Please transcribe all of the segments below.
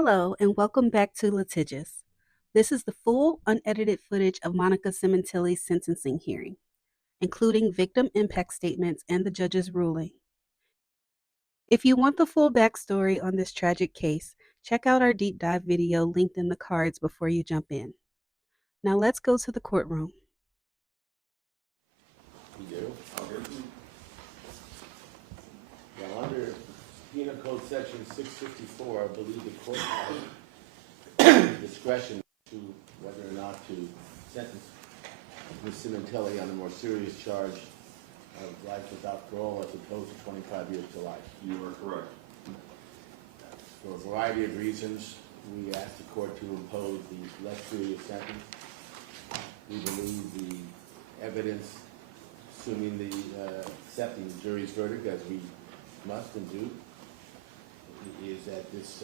Hello, and welcome back to LitiJust. This is the full, unedited footage of Monica Sementilli's sentencing hearing, including victim impact statements and the judge's ruling. If you want the full backstory on this tragic case, check out our deep dive video linked in the cards before you jump in. Now let's go to the courtroom. You do? Well, under Penal Code Section 654, I believe the court has discretion to whether or not to sentence Ms. Sementilli on a more serious charge of life without parole as opposed to 25 years to life. You are correct. For a variety of reasons, we asked the court to impose the less serious sentence. We believe the evidence, assuming accepting the jury's verdict, as we must and do, is that this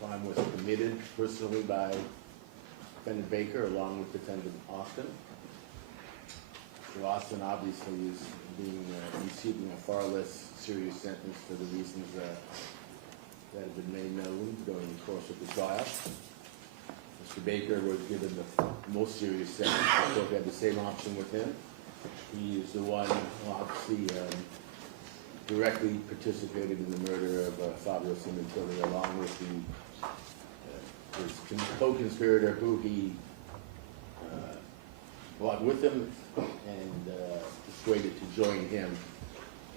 crime was committed personally by defendant Baker along with defendant Austin. So Austin obviously is receiving a far less serious sentence for the reasons that have been made known during the course of the trial. Mr. Baker was given the most serious sentence. The court had the same option with him. He is the one who obviously directly participated in the murder of Fabio Sementilli, along with his co-conspirator, who he brought with him and persuaded to join him.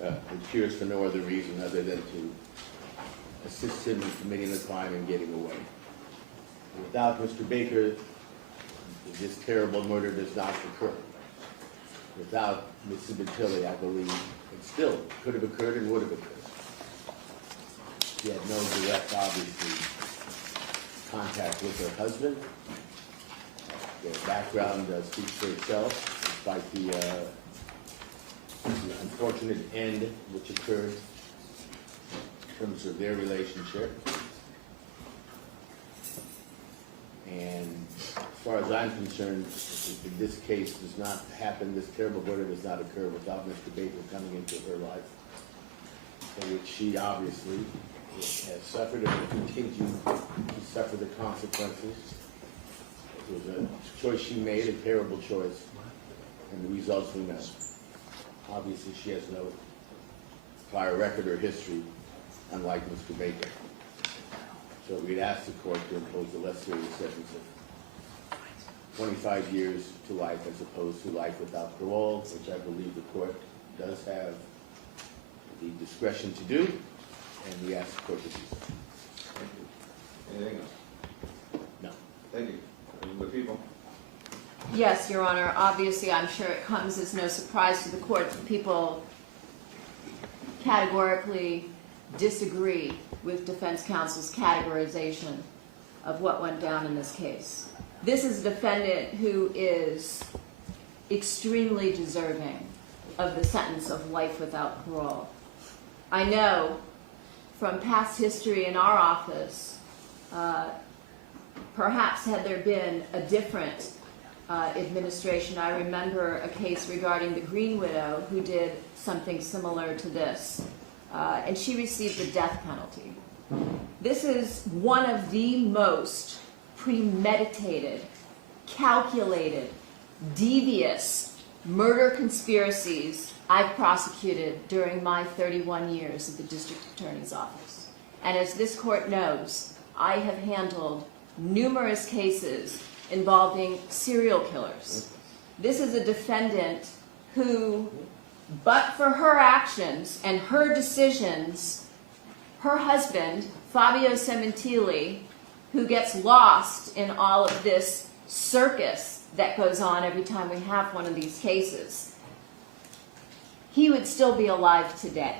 It appears for no other reason other than to assist him in committing the crime and getting away. Without Mr. Baker, this terrible murder does not occur. Without Ms. Sementilli, I believe it still could have occurred and would have occurred. She had no direct, obviously, contact with her husband. Their background speaks for itself, despite the unfortunate end which occurred in terms of their relationship. And as far as I'm concerned, this case does not happen, this terrible murder does not occur without Mr. Baker coming into her life, in which she obviously has suffered and will continue to suffer the consequences. It was a choice she made, a terrible choice, and the results we know. Obviously, she has no prior record or history, unlike Mr. Baker. So we'd ask the court to impose a less serious sentence of 25 years to life as opposed to life without parole, which I believe the court does have the discretion to do, and we ask the court to do so. Thank you. Anything else? No. Thank you. The people. Yes, Your Honor. Obviously, I'm sure it comes as no surprise to the court that people categorically disagree with defense counsel's categorization of what went down in this case. This is a defendant who is extremely deserving of the sentence of life without parole. I know from past history in our office, perhaps had there been a different administration, I remember a case regarding the Green Widow who did something similar to this, and she received the death penalty. This is one of the most premeditated, calculated, devious murder conspiracies I've prosecuted during my 31 years at the District Attorney's Office. And as this court knows, I have handled numerous cases involving serial killers. This is a defendant who, but for her actions and her decisions, her husband, Fabio Sementilli, who gets lost in all of this circus that goes on every time we have one of these cases, he would still be alive today.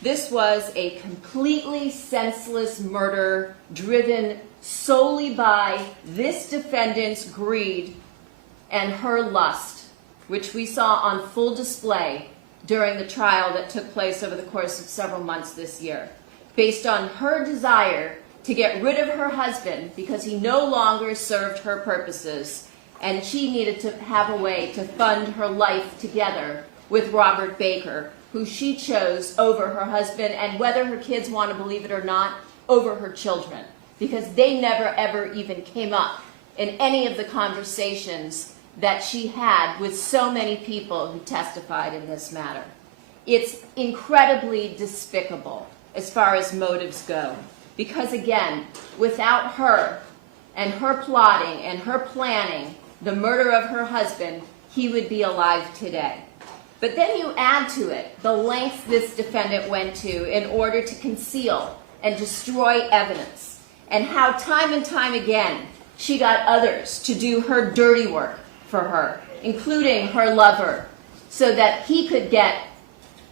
This was a completely senseless murder driven solely by this defendant's greed and her lust, which we saw on full display during the trial that took place over the course of several months this year, based on her desire to get rid of her husband because he no longer served her purposes, and she needed to have a way to fund her life together with Robert Baker, who she chose over her husband, and whether her kids want to believe it or not, over her children, because they never ever even came up in any of the conversations that she had with so many people who testified in this matter. It's incredibly despicable as far as motives go, because again, without her and her plotting and her planning the murder of her husband, he would be alive today. But then you add to it the lengths this defendant went to in order to conceal and destroy evidence, and how time and time again she got others to do her dirty work for her, including her lover, so that he could get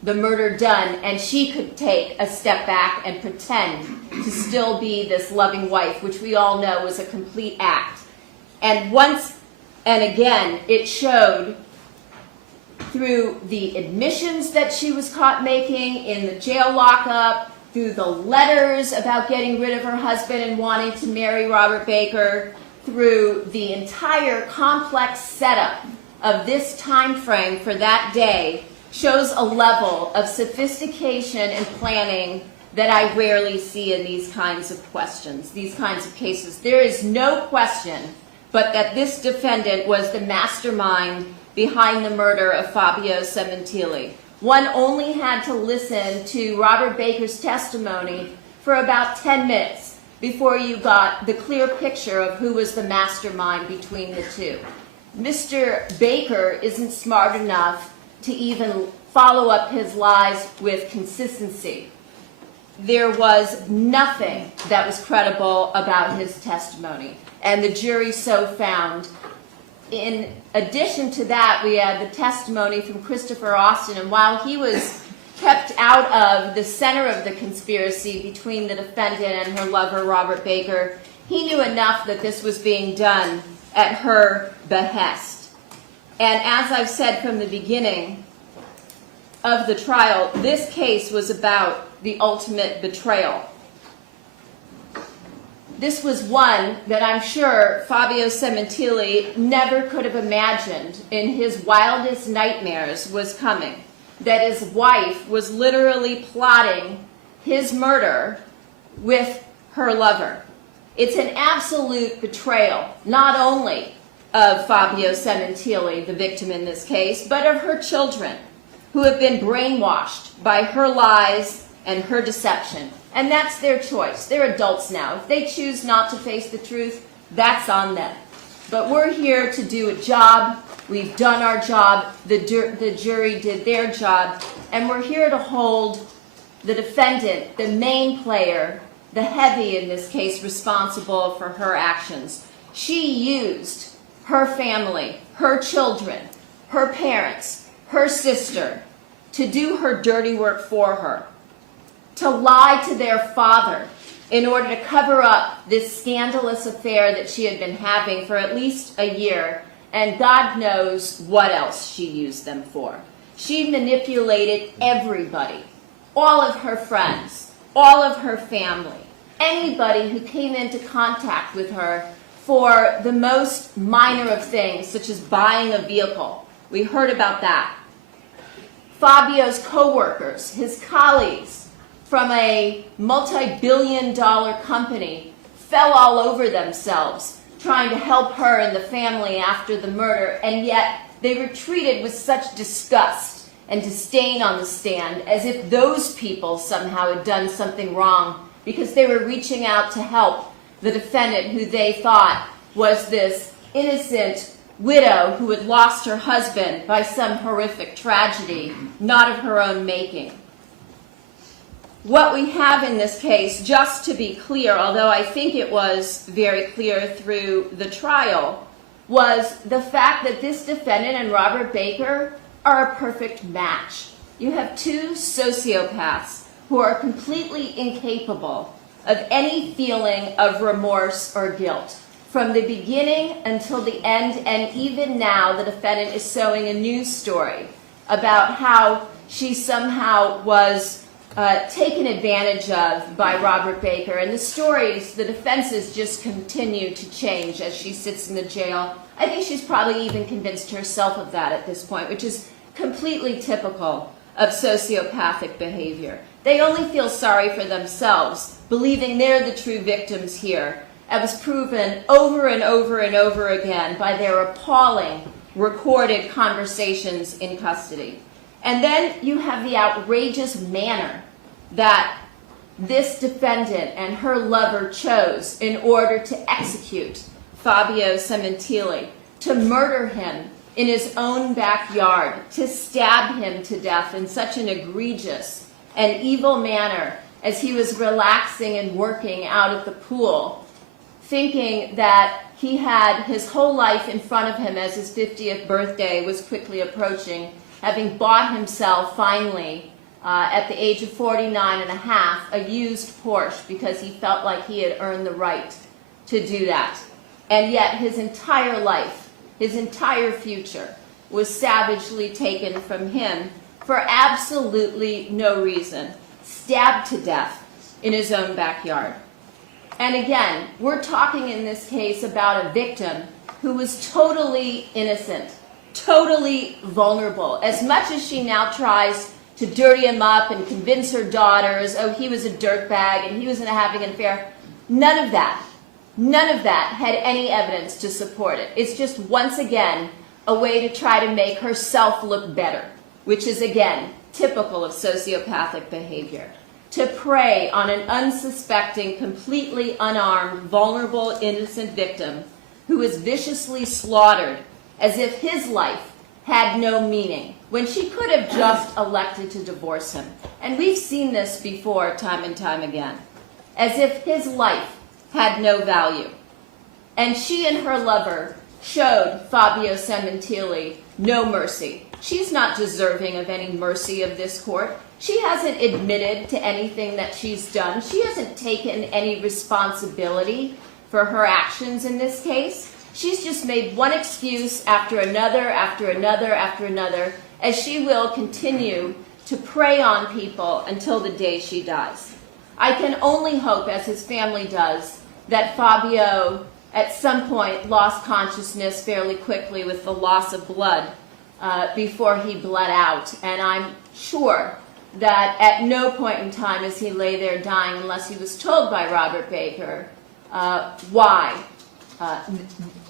the murder done and she could take a step back and pretend to still be this loving wife, which we all know was a complete act. And once and again, it showed through the admissions that she was caught making in the jail lockup, through the letters about getting rid of her husband and wanting to marry Robert Baker, through the entire complex setup of this time frame for that day, shows a level of sophistication and planning that I rarely see in these kinds of questions, these kinds of cases. There is no question but that this defendant was the mastermind behind the murder of Fabio Sementilli. One only had to listen to Robert Baker's testimony for about 10 minutes before you got the clear picture of who was the mastermind between the two. Mr. Baker isn't smart enough to even follow up his lies with consistency. There was nothing that was credible about his testimony, and the jury so found. In addition to that, we had the testimony from Christopher Austin, and while he was kept out of the center of the conspiracy between the defendant and her lover, Robert Baker, he knew enough that this was being done at her behest. And as I've said from the beginning of the trial, this case was about the ultimate betrayal. This was one that I'm sure Fabio Sementilli never could have imagined in his wildest nightmares was coming. That his wife was literally plotting his murder with her lover. It's an absolute betrayal, not only of Fabio Sementilli, the victim in this case, but of her children, who have been brainwashed by her lies and her deception. And that's their choice. They're adults now. If they choose not to face the truth, that's on them. But we're here to do a job. We've done our job. The jury did their job. And we're here to hold the defendant, the main player, the heavy in this case, responsible for her actions. She used her family, her children, her parents, her sister, to do her dirty work for her, to lie to their father in order to cover up this scandalous affair that she had been having for at least a year, and God knows what else she used them for. She manipulated everybody, all of her friends, all of her family, anybody who came into contact with her for the most minor of things, such as buying a vehicle. We heard about that. Fabio's co-workers, his colleagues from a multi-billion-dollar company fell all over themselves trying to help her and the family after the murder, and yet they were treated with such disgust and disdain on the stand, as if those people somehow had done something wrong because they were reaching out to help the defendant, who they thought was this innocent widow who had lost her husband by some horrific tragedy, not of her own making. What we have in this case, just to be clear, although I think it was very clear through the trial, was the fact that this defendant and Robert Baker are a perfect match. You have two sociopaths who are completely incapable of any feeling of remorse or guilt. From the beginning until the end, and even now, the defendant is sewing a news story about how she somehow was taken advantage of by Robert Baker. And the stories, the defenses just continue to change as she sits in the jail. I think she's probably even convinced herself of that at this point, which is completely typical of sociopathic behavior. They only feel sorry for themselves, believing they're the true victims here, as proven over and over and over again by their appalling recorded conversations in custody. And then you have the outrageous manner that this defendant and her lover chose in order to execute Fabio Sementilli, to murder him in his own backyard, to stab him to death in such an egregious and evil manner as he was relaxing and working out at the pool, thinking that he had his whole life in front of him as his 50th birthday was quickly approaching, having bought himself finally at the age of 49 and a half a used Porsche because he felt like he had earned the right to do that. And yet his entire life, his entire future was savagely taken from him for absolutely no reason, stabbed to death in his own backyard. And again, we're talking in this case about a victim who was totally innocent, totally vulnerable. As much as she now tries to dirty him up and convince her daughters, oh, he was a dirtbag and he was having an affair, none of that had any evidence to support it. It's just, once again, a way to try to make herself look better, which is, again, typical of sociopathic behavior. To prey on an unsuspecting, completely unarmed, vulnerable, innocent victim who is viciously slaughtered as if his life had no meaning, when she could have just elected to divorce him. And we've seen this before, time and time again. As if his life had no value. And she and her lover showed Fabio Sementilli no mercy. She's not deserving of any mercy of this court. She hasn't admitted to anything that she's done. She hasn't taken any responsibility for her actions in this case. She's just made one excuse after another, after another, after another, as she will continue to prey on people until the day she dies. I can only hope, as his family does, that Fabio at some point lost consciousness fairly quickly with the loss of blood before he bled out. And I'm sure that at no point in time as he lay there dying, unless he was told by Robert Baker why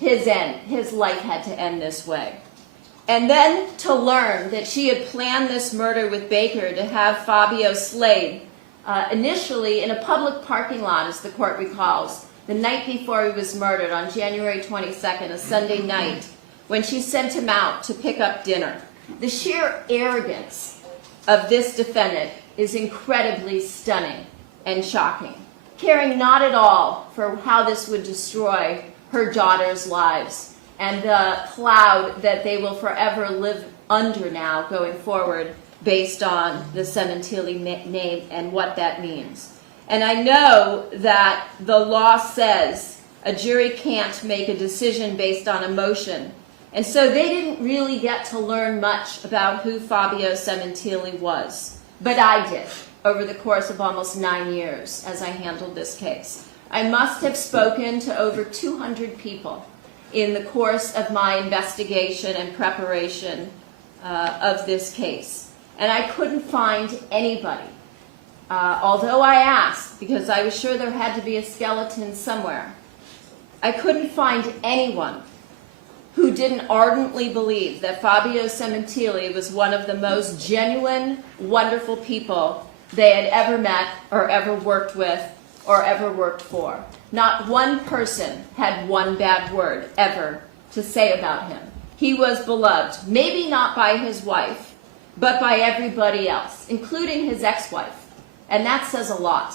his life had to end this way. And then to learn that she had planned this murder with Baker to have Fabio slayed initially in a public parking lot, as the court recalls, the night before he was murdered on January 22nd, a Sunday night, when she sent him out to pick up dinner. The sheer arrogance of this defendant is incredibly stunning and shocking, caring not at all for how this would destroy her daughters' lives and the cloud that they will forever live under now going forward based on the Sementilli name and what that means. And I know that the law says a jury can't make a decision based on emotion. And so they didn't really get to learn much about who Fabio Sementilli was. But I did over the course of almost 9 years as I handled this case. I must have spoken to over 200 people in the course of my investigation and preparation of this case. And I couldn't find anybody, although I asked, because I was sure there had to be a skeleton somewhere. I couldn't find anyone who didn't ardently believe that Fabio Sementilli was one of the most genuine, wonderful people they had ever met or ever worked with or ever worked for. Not one person had one bad word ever to say about him. He was beloved, maybe not by his wife, but by everybody else, including his ex-wife. And that says a lot.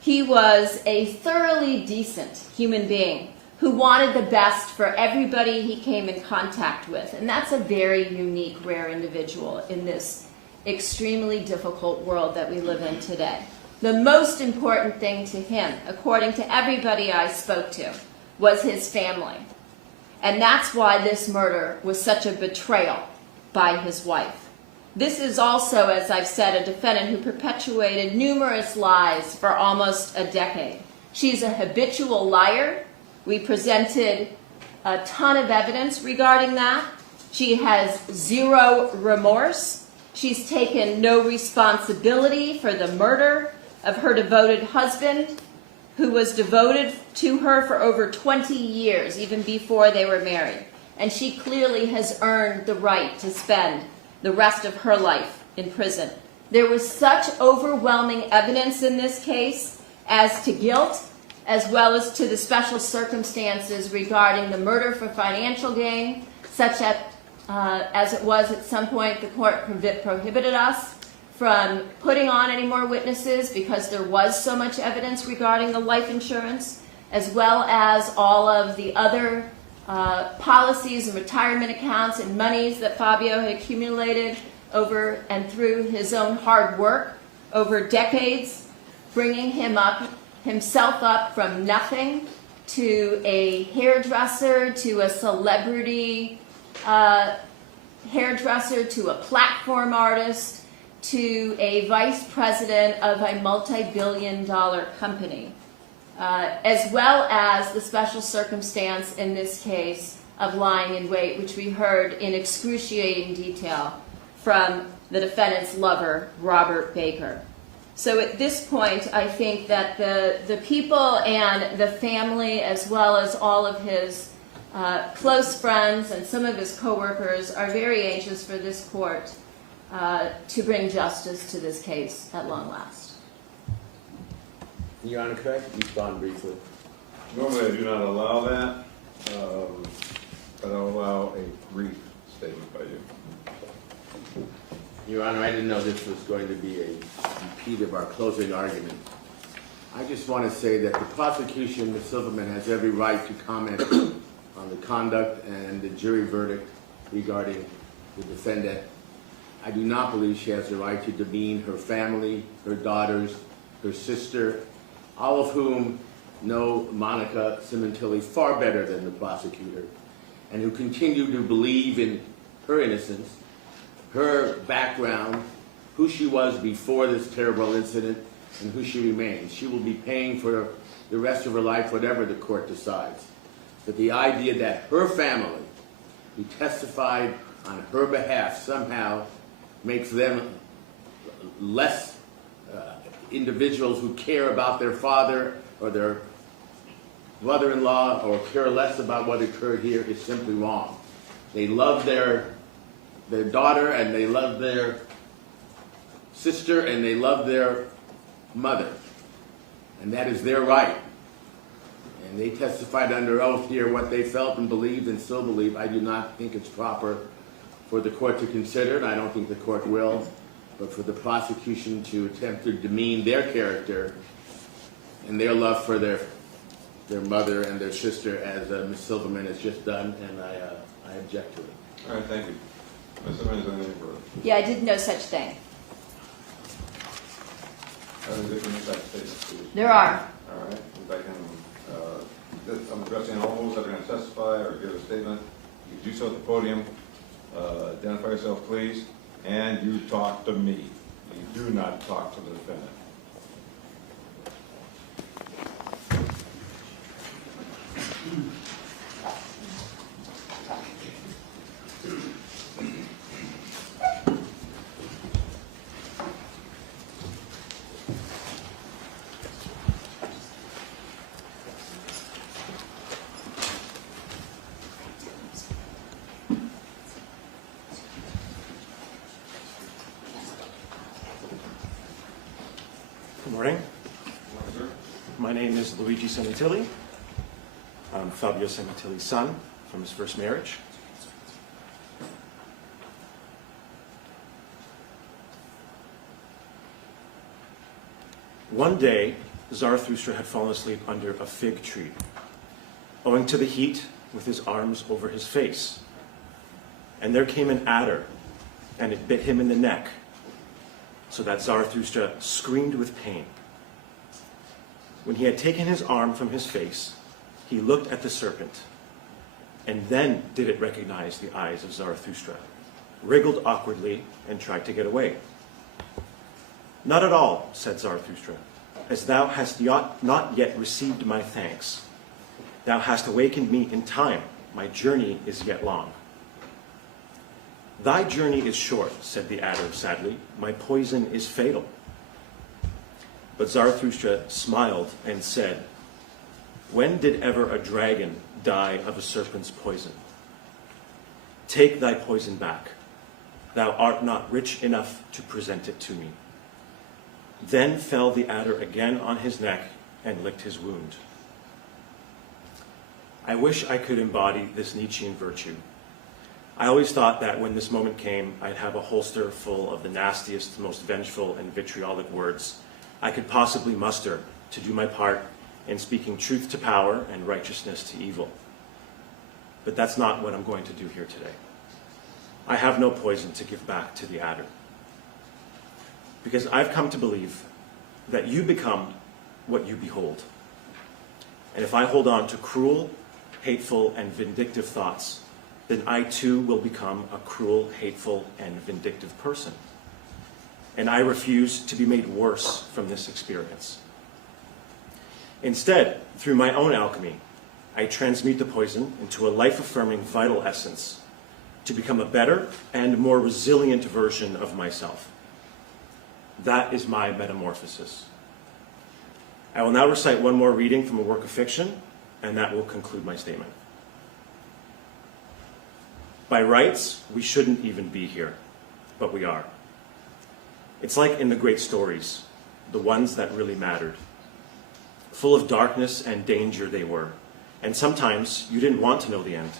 He was a thoroughly decent human being who wanted the best for everybody he came in contact with. And that's a very unique, rare individual in this extremely difficult world that we live in today. The most important thing to him, according to everybody I spoke to, was his family. And that's why this murder was such a betrayal by his wife. This is also, as I've said, a defendant who perpetuated numerous lies for almost a decade. She's a habitual liar. We presented a ton of evidence regarding that. She has zero remorse. She's taken no responsibility for the murder of her devoted husband, who was devoted to her for over 20 years, even before they were married. And she clearly has earned the right to spend the rest of her life in prison. There was such overwhelming evidence in this case as to guilt, as well as to the special circumstances regarding the murder for financial gain, such as it was at some point the court prohibited us from putting on any more witnesses because there was so much evidence regarding the life insurance, as well as all of the other policies and retirement accounts and monies that Fabio had accumulated over and through his own hard work over decades, bringing himself up from nothing to a hairdresser, to a celebrity hairdresser, to a platform artist, to a vice president of a multi-billion-dollar company, as well as the special circumstance in this case of lying in wait, which we heard in excruciating detail from the defendant's lover, Robert Baker. So at this point, I think that the people and the family, as well as all of his close friends and some of his co-workers, are very anxious for this court to bring justice to this case at long last. Your Honor, could I respond briefly? Normally, I do not allow that, but I'll allow a brief statement by you. Your Honor, I didn't know this was going to be a repeat of our closing argument. I just want to say that the prosecution, Ms. Silverman, has every right to comment on the conduct and the jury verdict regarding the defendant. I do not believe she has the right to demean her family, her daughters, her sister, all of whom know Monica Sementilli far better than the prosecutor, and who continue to believe in her innocence, her background, who she was before this terrible incident, and who she remains. She will be paying for the rest of her life whatever the court decides. But the idea that her family, who testified on her behalf, somehow makes them less individuals who care about their father or their mother-in-law or care less about what occurred here is simply wrong. They love their daughter, and they love their sister, and they love their mother. And that is their right. And they testified under oath here what they felt and believed and still believe. I do not think it's proper for the court to consider, and I don't think the court will, but for the prosecution to attempt to demean their character and their love for their mother and their sister, as Ms. Silverman has just done, and I object to it. All right, thank you. Ms. Simmons, anything further? Yeah, I did no such thing. There are. All right, if I can, I'm addressing all those that are going to testify or give a statement. You do so at the podium. Identify yourself, please, and you talk to me. You do not talk to the defendant. Good morning. My name is Luigi Sementilli. I'm Fabio Sementilli's son from his first marriage. One day, Zarathustra had fallen asleep under a fig tree, owing to the heat, with his arms over his face. And there came an adder, and it bit him in the neck, so that Zarathustra screamed with pain. When he had taken his arm from his face, he looked at the serpent, and then did it recognize the eyes of Zarathustra, wriggled awkwardly, and tried to get away. "Not at all," said Zarathustra, "as thou hast not yet received my thanks. Thou hast awakened me in time. My journey is yet long." "Thy journey is short," said the adder sadly. "My poison is fatal." But Zarathustra smiled and said, "When did ever a dragon die of a serpent's poison? Take thy poison back. Thou art not rich enough to present it to me." Then fell the adder again on his neck and licked his wound. I wish I could embody this Nietzschean virtue. I always thought that when this moment came, I'd have a holster full of the nastiest, most vengeful and vitriolic words I could possibly muster to do my part in speaking truth to power and righteousness to evil. But that's not what I'm going to do here today. I have no poison to give back to the adder. Because I've come to believe that you become what you behold. And if I hold on to cruel, hateful, and vindictive thoughts, then I too will become a cruel, hateful, and vindictive person. And I refuse to be made worse from this experience. Instead, through my own alchemy, I transmute the poison into a life-affirming vital essence to become a better and more resilient version of myself. That is my metamorphosis. I will now recite one more reading from a work of fiction, and that will conclude my statement. By rights, we shouldn't even be here, but we are. It's like in the great stories, the ones that really mattered. Full of darkness and danger they were, and sometimes you didn't want to know the end,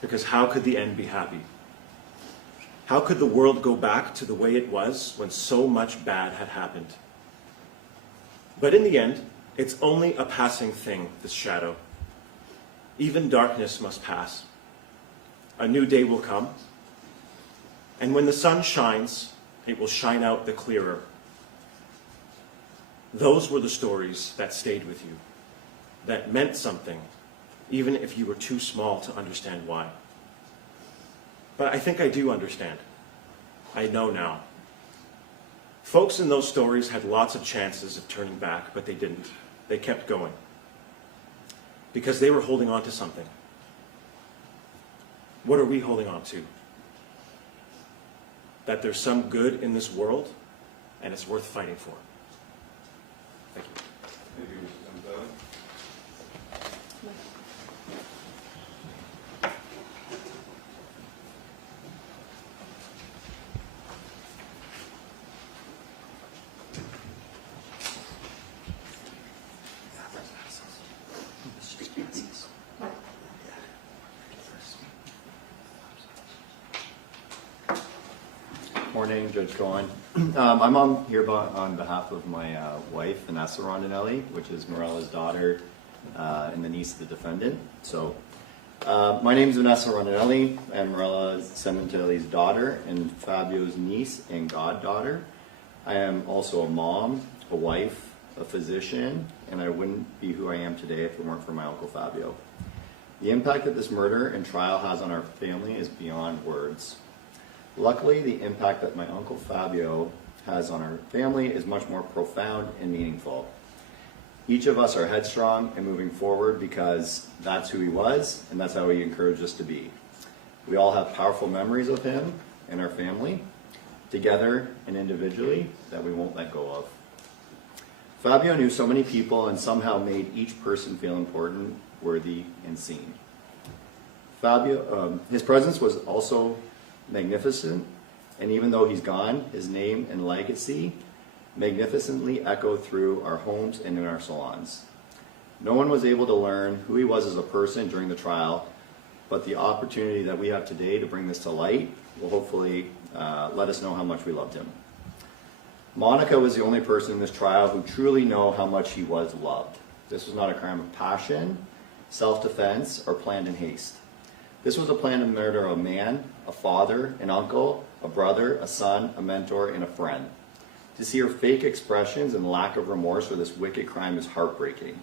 because how could the end be happy? How could the world go back to the way it was when so much bad had happened? But in the end, it's only a passing thing, this shadow. Even darkness must pass. A new day will come, and when the sun shines, it will shine out the clearer. Those were the stories that stayed with you, that meant something, even if you were too small to understand why. But I think I do understand. I know now. Folks in those stories had lots of chances of turning back, but they didn't. They kept going. Because they were holding on to something. What are we holding on to? That there's some good in this world, and it's worth fighting for. Thank you. Thank you, Mr. Sementilli. Morning, Judge Cohen. I'm on here on behalf of my wife, Vanessa Rondinelli, which is Morella's daughter and the niece of the defendant. So, my name is Vanessa Rondinelli. I'm Monica Sementilli's daughter and Fabio's niece and goddaughter. I am also a mom, a wife, a physician, and I wouldn't be who I am today if it weren't for my Uncle Fabio. The impact that this murder and trial has on our family is beyond words. Luckily, the impact that my Uncle Fabio has on our family is much more profound and meaningful. Each of us are headstrong and moving forward because that's who he was and that's how he encouraged us to be. We all have powerful memories of him and our family, together and individually, that we won't let go of. Fabio knew so many people and somehow made each person feel important, worthy, and seen. His presence was also magnificent, and even though he's gone, his name and legacy magnificently echo through our homes and in our salons. No one was able to learn who he was as a person during the trial, but the opportunity that we have today to bring this to light will hopefully let us know how much we loved him. Monica was the only person in this trial who truly know how much he was loved. This was not a crime of passion, self-defense, or planned in haste. This was a planned murder of a man, a father, an uncle, a brother, a son, a mentor, and a friend. To see her fake expressions and lack of remorse for this wicked crime is heartbreaking.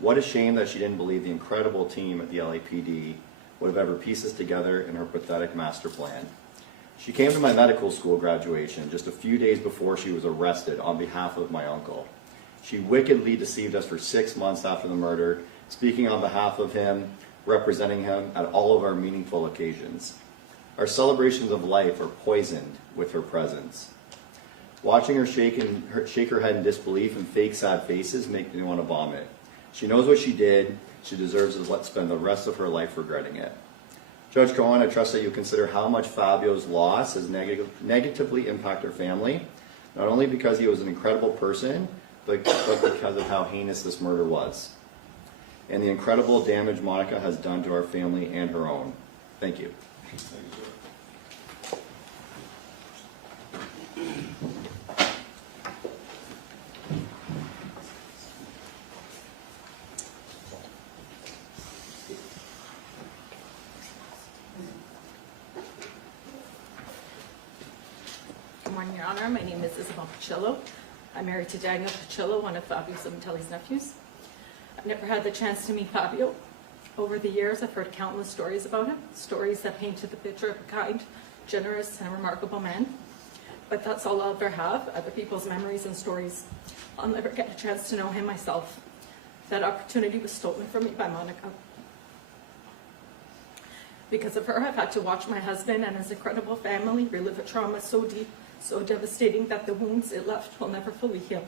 What a shame that she didn't believe the incredible team at the LAPD would have ever pieced this together in her pathetic master plan. She came to my medical school graduation just a few days before she was arrested on behalf of my uncle. She wickedly deceived us for 6 months after the murder, speaking on behalf of him, representing him at all of our meaningful occasions. Our celebrations of life are poisoned with her presence. Watching her shake her head in disbelief and fake sad faces make me want to vomit. She knows what she did. She deserves to spend the rest of her life regretting it. Judge Cohen, I trust that you consider how much Fabio's loss has negatively impacted her family, not only because he was an incredible person, but because of how heinous this murder was, and the incredible damage Monica has done to our family and her own. Thank you. Thank you, sir. Good morning, Your Honor. My name is Isabel Pacillo. I'm married to Daniel Pacillo, one of Fabio Sementilli's nephews. I've never had the chance to meet Fabio. Over the years, I've heard countless stories about him, stories that painted the picture of a kind, generous, and remarkable man. But that's all I'll ever have, other people's memories and stories. I'll never get a chance to know him myself. That opportunity was stolen from me by Monica. Because of her, I've had to watch my husband and his incredible family relive a trauma so deep, so devastating that the wounds it left will never fully heal.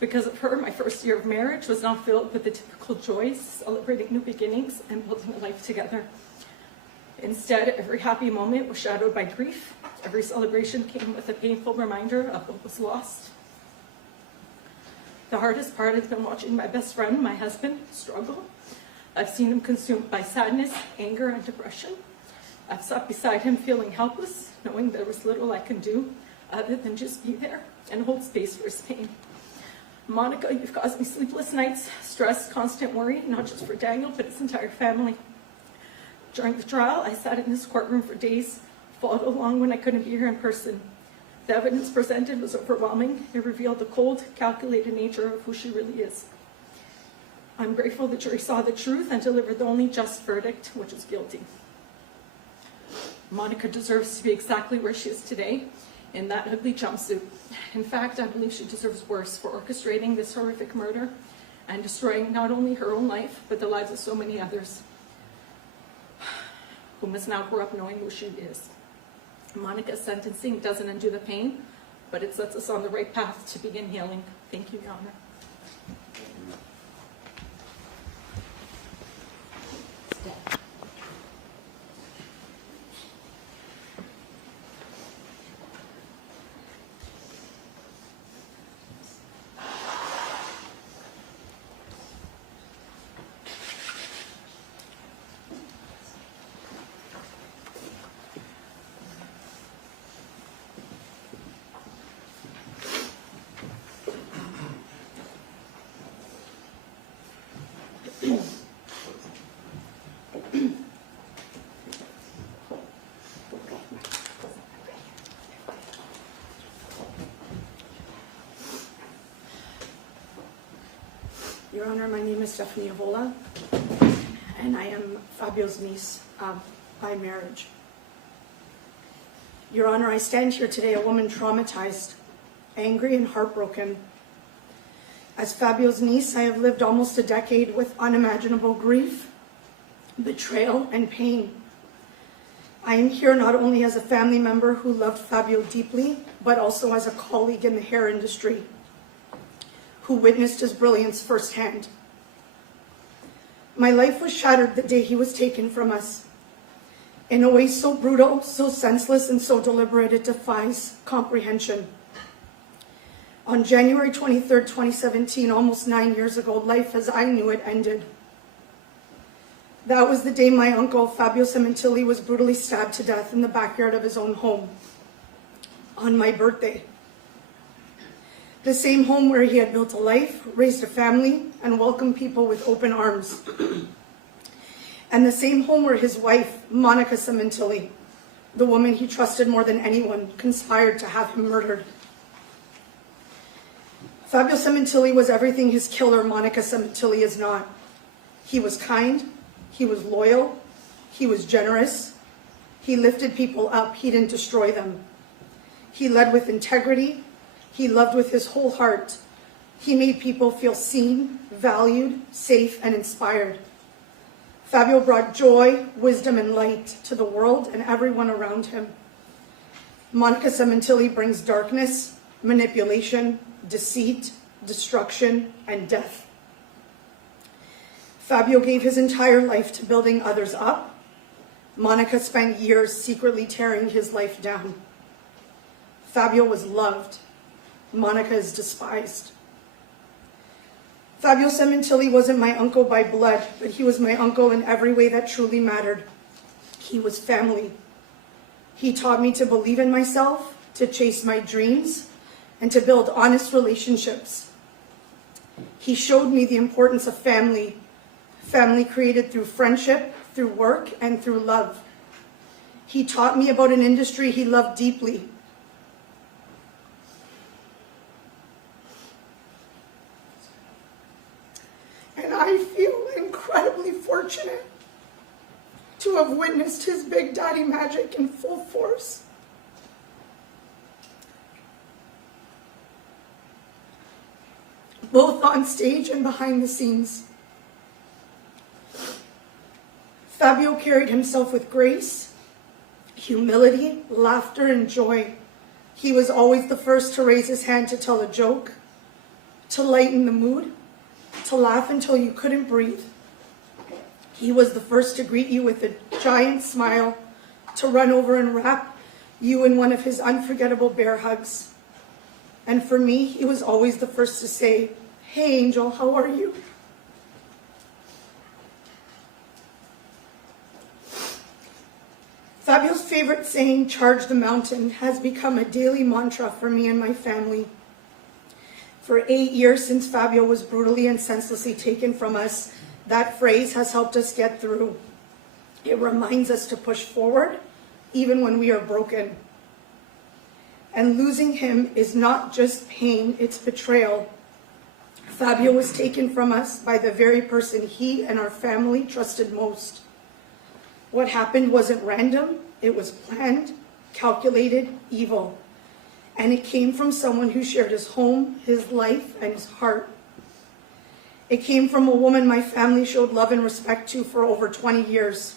Because of her, my first year of marriage was not filled with the typical joys, celebrating new beginnings and building a life together. Instead, every happy moment was shadowed by grief. Every celebration came with a painful reminder of what was lost. The hardest part has been watching my best friend, my husband, struggle. I've seen him consumed by sadness, anger, and depression. I've sat beside him feeling helpless, knowing there was little I can do other than just be there and hold space for his pain. Monica, you've caused me sleepless nights, stress, constant worry, not just for Daniel, but his entire family. During the trial, I sat in this courtroom for days, followed along when I couldn't be here in person. The evidence presented was overwhelming. It revealed the cold, calculated nature of who she really is. I'm grateful the jury saw the truth and delivered the only just verdict, which is guilty. Monica deserves to be exactly where she is today, in that ugly jumpsuit. In fact, I believe she deserves worse for orchestrating this horrific murder and destroying not only her own life, but the lives of so many others who must now grow up knowing who she is. Monica's sentencing doesn't undo the pain, but it sets us on the right path to begin healing. Thank you, Your Honor. Your Honor, my name is Stephanie Avola, and I am Fabio's niece by marriage. Your Honor, I stand here today a woman traumatized, angry, and heartbroken. As Fabio's niece, I have lived almost a decade with unimaginable grief, betrayal, and pain. I am here not only as a family member who loved Fabio deeply, but also as a colleague in the hair industry who witnessed his brilliance firsthand. My life was shattered the day he was taken from us. In a way so brutal, so senseless, and so deliberate, it defies comprehension. On January 23rd, 2017, almost 9 years ago, life as I knew it ended. That was the day my uncle, Fabio Sementilli, was brutally stabbed to death in the backyard of his own home on my birthday. The same home where he had built a life, raised a family, and welcomed people with open arms. And the same home where his wife, Monica Sementilli, the woman he trusted more than anyone, conspired to have him murdered. Fabio Sementilli was everything his killer, Monica Sementilli, is not. He was kind, he was loyal, he was generous, he lifted people up, he didn't destroy them. He led with integrity, he loved with his whole heart. He made people feel seen, valued, safe, and inspired. Fabio brought joy, wisdom, and light to the world and everyone around him. Monica Sementilli brings darkness, manipulation, deceit, destruction, and death. Fabio gave his entire life to building others up. Monica spent years secretly tearing his life down. Fabio was loved. Monica is despised. Fabio Sementilli wasn't my uncle by blood, but he was my uncle in every way that truly mattered. He was family. He taught me to believe in myself, to chase my dreams, and to build honest relationships. He showed me the importance of family, family created through friendship, through work, and through love. He taught me about an industry he loved deeply. And I feel incredibly fortunate to have witnessed his Big Daddy magic in full force. Both on stage and behind the scenes. Fabio carried himself with grace, humility, laughter, and joy. He was always the first to raise his hand to tell a joke, to lighten the mood, to laugh until you couldn't breathe. He was the first to greet you with a giant smile, to run over and wrap you in one of his unforgettable bear hugs. And for me, he was always the first to say, "Hey, Angel, how are you?" Fabio's favorite saying, "Charge the mountain," has become a daily mantra for me and my family. For 8 years since Fabio was brutally and senselessly taken from us, that phrase has helped us get through. It reminds us to push forward, even when we are broken. And losing him is not just pain, it's betrayal. Fabio was taken from us by the very person he and our family trusted most. What happened wasn't random, it was planned, calculated, evil. And it came from someone who shared his home, his life, and his heart. It came from a woman my family showed love and respect to for over 20 years.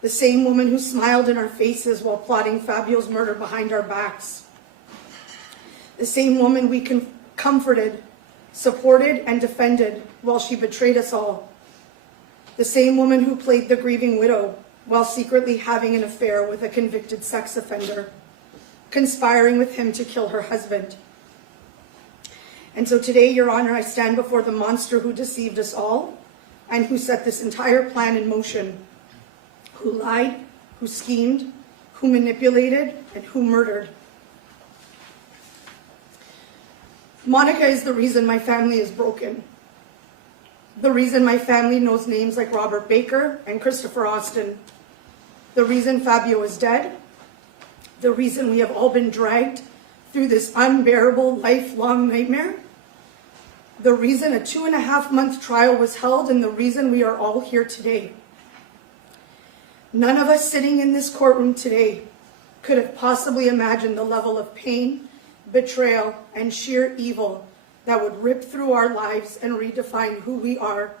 The same woman who smiled in our faces while plotting Fabio's murder behind our backs. The same woman we comforted, supported, and defended while she betrayed us all. The same woman who played the grieving widow while secretly having an affair with a convicted sex offender, conspiring with him to kill her husband. And so today, Your Honor, I stand before the monster who deceived us all and who set this entire plan in motion, who lied, who schemed, who manipulated, and who murdered. Monica is the reason my family is broken. The reason my family knows names like Robert Baker and Christopher Austin. The reason Fabio is dead. The reason we have all been dragged through this unbearable, lifelong nightmare. The reason a 2.5-month trial was held, and the reason we are all here today. None of us sitting in this courtroom today could have possibly imagined the level of pain, betrayal, and sheer evil that would rip through our lives and redefine who we are.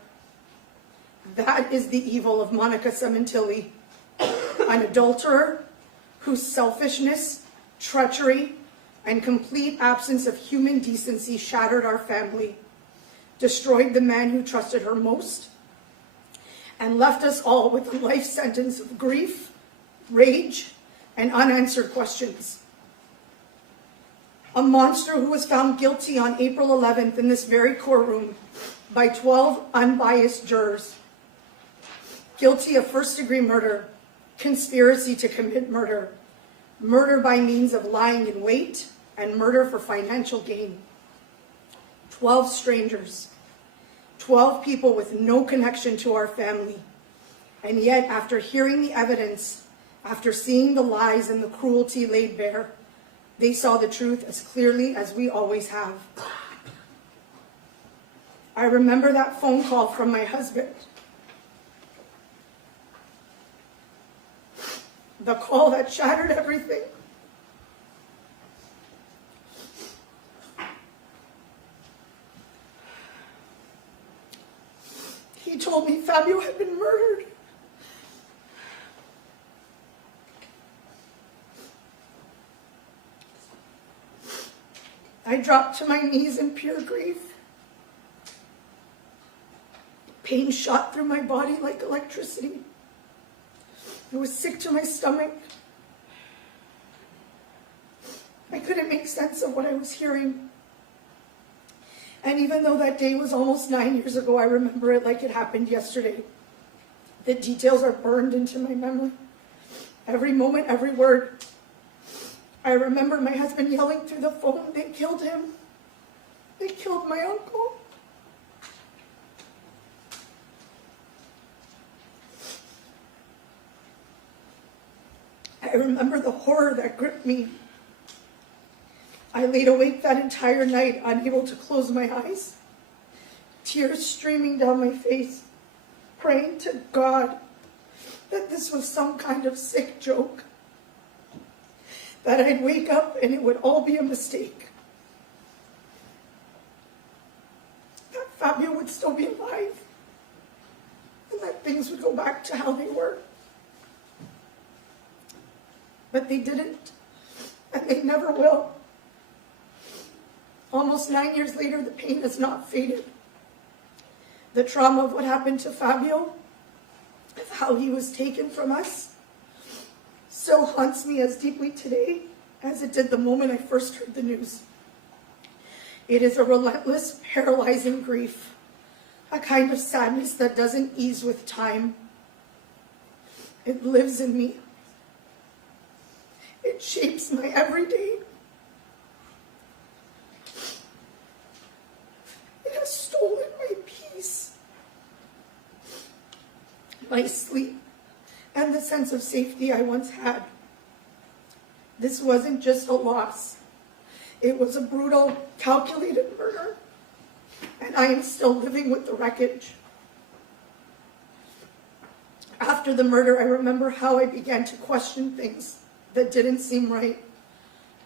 That is the evil of Monica Sementilli, an adulterer whose selfishness, treachery, and complete absence of human decency shattered our family, destroyed the man who trusted her most, and left us all with a life sentence of grief, rage, and unanswered questions. A monster who was found guilty on April 11th in this very courtroom by 12 unbiased jurors. Guilty of first-degree murder, conspiracy to commit murder, murder by means of lying in wait, and murder for financial gain. 12 strangers, 12 people with no connection to our family. And yet, after hearing the evidence, after seeing the lies and the cruelty laid bare, they saw the truth as clearly as we always have. I remember that phone call from my husband. The call that shattered everything. He He told me Fabio had been murdered. I dropped to my knees in pure grief. Pain shot through my body like electricity. I was sick to my stomach. I couldn't make sense of what I was hearing. And even though that day was almost 9 years ago, I remember it like it happened yesterday. The details are burned into my memory. Every moment, every word. I remember my husband yelling through the phone, "They killed him. They killed my uncle." I remember the horror that gripped me. I laid awake that entire night, unable to close my eyes, tears streaming down my face, praying to God that this was some kind of sick joke, that I'd wake up and it would all be a mistake, that Fabio would still be alive, and that things would go back to how they were. But they didn't, and they never will. Almost 9 years later, the pain has not faded. The trauma of what happened to Fabio, of how he was taken from us, still haunts me as deeply today as it did the moment I first heard the news. It is a relentless, paralyzing grief, a kind of sadness that doesn't ease with time. It lives in me. It shapes my everyday. It has stolen my peace, my sleep, and the sense of safety I once had. This wasn't just a loss. It was a brutal, calculated murder, and I am still living with the wreckage. After the murder, I remember how I began to question things that didn't seem right.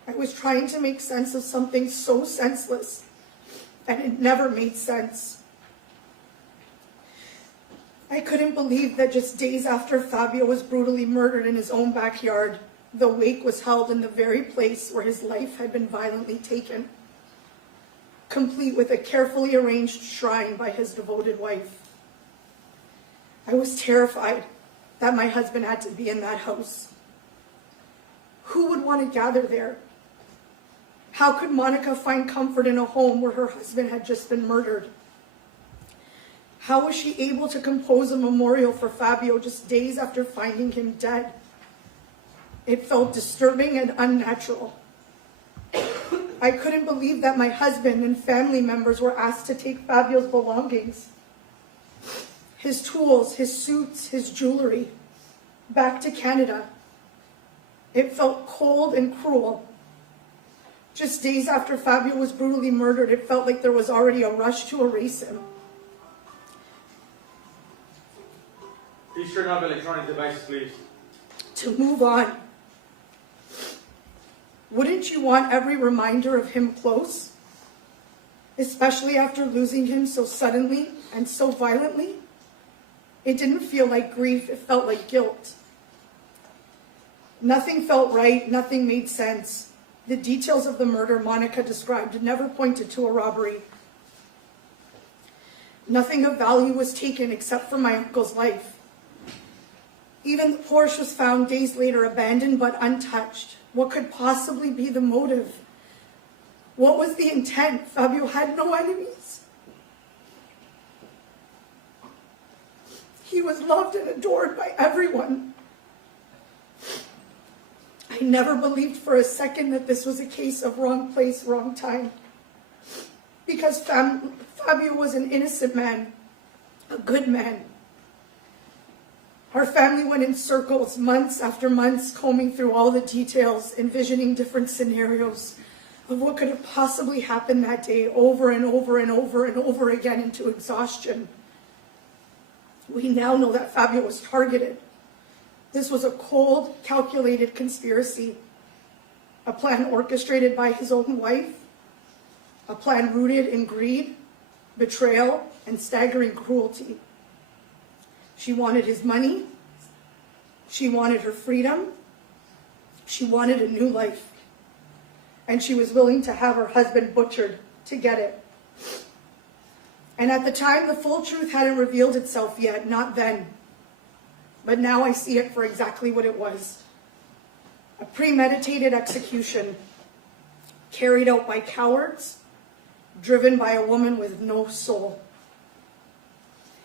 I was trying to make sense of something so senseless, and it never made sense. I couldn't believe that just days after Fabio was brutally murdered in his own backyard, the wake was held in the very place where his life had been violently taken, complete with a carefully arranged shrine by his devoted wife. I was terrified that my husband had to be in that house. Who would want to gather there? How could Monica find comfort in a home where her husband had just been murdered? How was she able to compose a memorial for Fabio just days after finding him dead? It felt disturbing and unnatural. I couldn't believe that my husband and family members were asked to take Fabio's belongings, his tools, his suits, his jewelry, back to Canada. It felt cold and cruel. Just days after Fabio was brutally murdered, it felt like there was already a rush to erase him. Please turn off electronic devices, please. To move on. Wouldn't you want every reminder of him close? Especially after losing him so suddenly and so violently? It didn't feel like grief, it felt like guilt. Nothing felt right, nothing made sense. The details of the murder Monica described never pointed to a robbery. Nothing of value was taken except for my uncle's life. Even the Porsche was found days later abandoned but untouched. What could possibly be the motive? What was the intent? Fabio had no enemies. He was loved and adored by everyone. I never believed for a second that this was a case of wrong place, wrong time. Because Fabio was an innocent man, a good man. Our family went in circles, months after months, combing through all the details, envisioning different scenarios of what could have possibly happened that day, over and over and over and over again into exhaustion. We now know that Fabio was targeted. This was a cold, calculated conspiracy, a plan orchestrated by his own wife, a plan rooted in greed, betrayal, and staggering cruelty. She wanted his money. She wanted her freedom. She wanted a new life. And she was willing to have her husband butchered to get it. And at the time, the full truth hadn't revealed itself yet, not then. But now I see it for exactly what it was. A premeditated execution carried out by cowards, driven by a woman with no soul.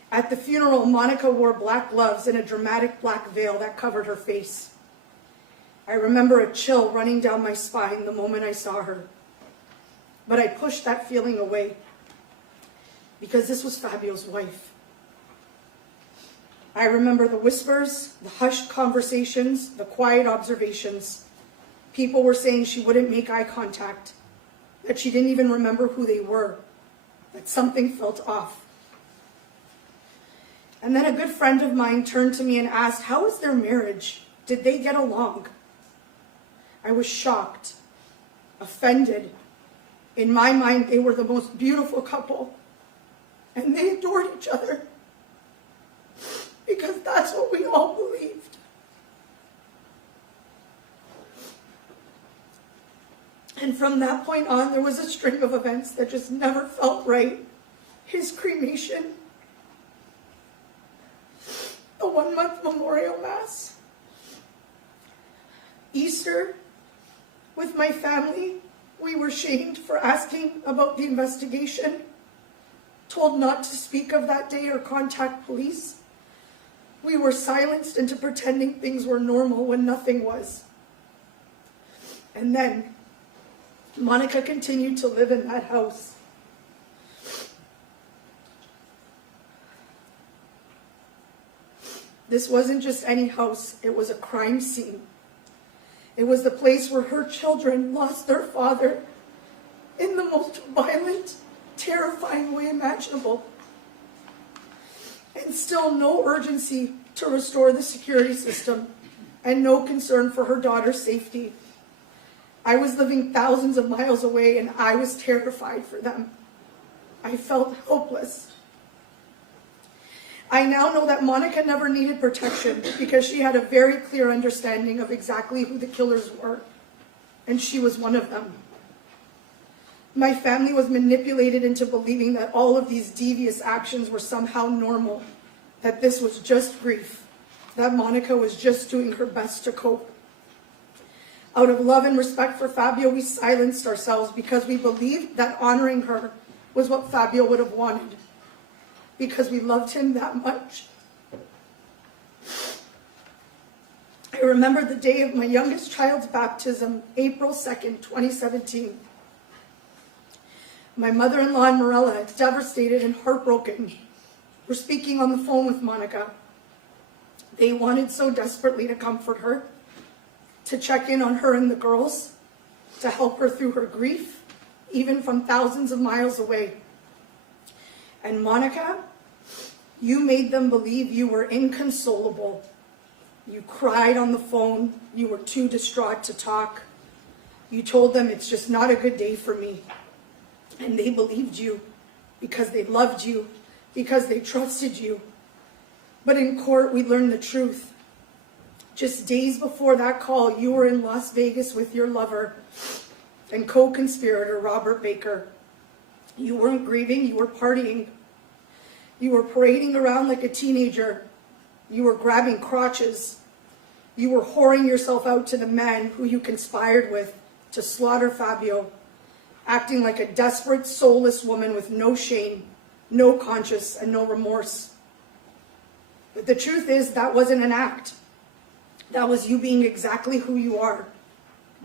At the funeral, Monica wore black gloves and a dramatic black veil that covered her face. I remember a chill running down my spine the moment I saw her. But I pushed that feeling away because this was Fabio's wife. I remember the whispers, the hushed conversations, the quiet observations. People were saying she wouldn't make eye contact, that she didn't even remember who they were, that something felt off. And then a good friend of mine turned to me and asked, how was their marriage? Did they get along? I was shocked, offended. In my mind, they were the most beautiful couple, and they adored each other because that's what we all believed. And from that point on, there was a string of events that just never felt right. His cremation, the 1-month memorial mass, Easter with my family. We were shamed for asking about the investigation, told not to speak of that day or contact police. We were silenced into pretending things were normal when nothing was. And then Monica continued to live in that house. This wasn't just any house, it was a crime scene. It was the place where her children lost their father in the most violent, terrifying way imaginable. And still no urgency to restore the security system and no concern for her daughter's safety. I was living thousands of miles away and I was terrified for them. I felt hopeless. I now know that Monica never needed protection because she had a very clear understanding of exactly who the killers were, and she was one of them. My family was manipulated into believing that all of these devious actions were somehow normal, that this was just grief, that Monica was just doing her best to cope. Out of love and respect for Fabio, we silenced ourselves because we believed that honoring her was what Fabio would have wanted, because we loved him that much. I remember the day of my youngest child's baptism, April 2nd, 2017. My mother-in-law and Morella, devastated and heartbroken, were speaking on the phone with Monica. They wanted so desperately to comfort her, to check in on her and the girls, to help her through her grief, even from thousands of miles away. And Monica, you made them believe you were inconsolable. You cried on the phone. You were too distraught to talk. You told them it's just not a good day for me. And they believed you because they loved you, because they trusted you. But in court, we learned the truth. Just days before that call, you were in Las Vegas with your lover and co-conspirator, Robert Baker. You weren't grieving, you were partying. You were parading around like a teenager. You were grabbing crotches. You were whoring yourself out to the man who you conspired with to slaughter Fabio, acting like a desperate, soulless woman with no shame, no conscience, and no remorse. But the truth is, that wasn't an act. That was you being exactly who you are.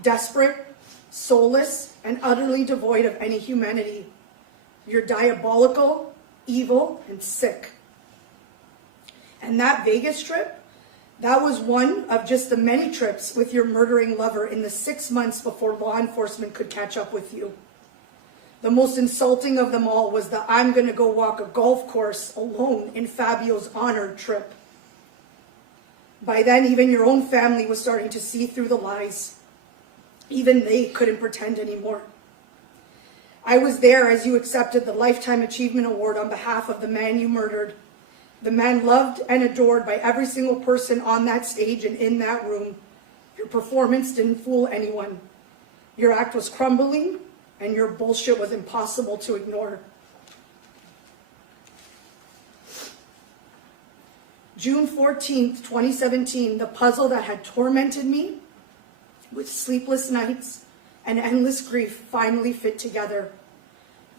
Desperate, soulless, and utterly devoid of any humanity. You're diabolical, evil, and sick. And that Vegas trip, that was one of just the many trips with your murdering lover in the 6 months before law enforcement could catch up with you. The most insulting of them all was the I'm going to go walk a golf course alone in Fabio's honor trip. By then, even your own family was starting to see through the lies. Even they couldn't pretend anymore. I was there as you accepted the Lifetime Achievement Award on behalf of the man you murdered. The man loved and adored by every single person on that stage and in that room. Your performance didn't fool anyone. Your act was crumbling, and your bullshit was impossible to ignore. June 14th, 2017, the puzzle that had tormented me with sleepless nights and endless grief finally fit together.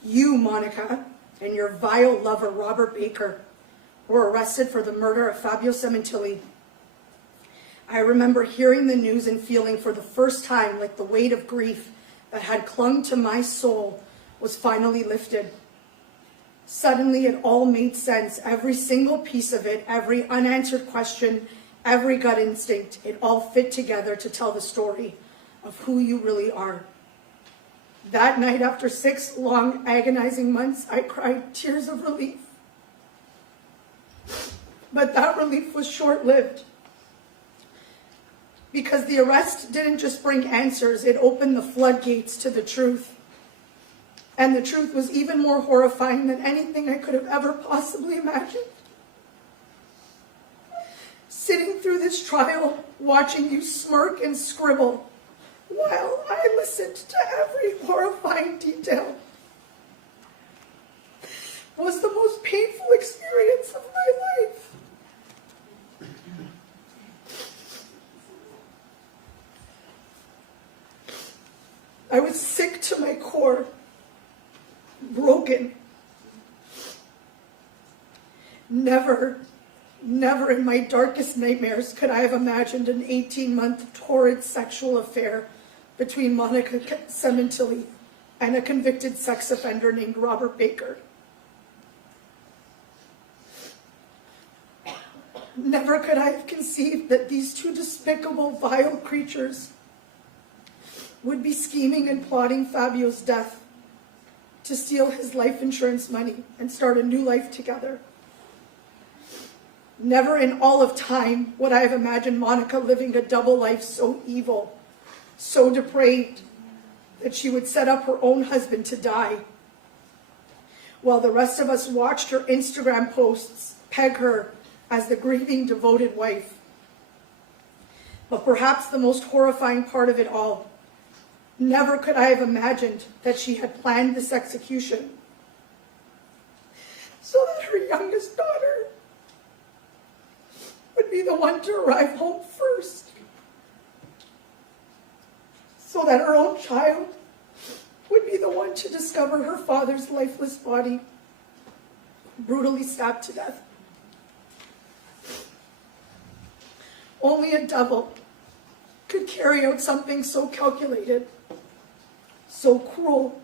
You, Monica, and your vile lover, Robert Baker, were arrested for the murder of Fabio Sementilli. I remember hearing the news and feeling for the first time like the weight of grief that had clung to my soul was finally lifted. Suddenly it all made sense, every single piece of it, every unanswered question, every gut instinct, it all fit together to tell the story of who you really are. That night, after 6 long, agonizing months, I cried tears of relief. But that relief was short-lived, because the arrest didn't just bring answers, it opened the floodgates to the truth. And the truth was even more horrifying than anything I could have ever possibly imagined. Sitting through this trial, watching you smirk and scribble, while I listened to every horrifying detail, was the most painful experience of my life. I was sick to my core, broken. Never in my darkest nightmares could I have imagined an 18-month torrid sexual affair between Monica Sementilli and a convicted sex offender named Robert Baker. Never could I have conceived that these two despicable, vile creatures would be scheming and plotting Fabio's death to steal his life insurance money and start a new life together. Never in all of time would I have imagined Monica living a double life so evil, so depraved, that she would set up her own husband to die, while the rest of us watched her Instagram posts peg her as the grieving, devoted wife. But perhaps the most horrifying part of it all, never could I have imagined that she had planned this execution so that her youngest daughter would be the one to arrive home first, so that her own child would be the one to discover her father's lifeless body, brutally stabbed to death. Only a devil could carry out something so calculated, so cruel,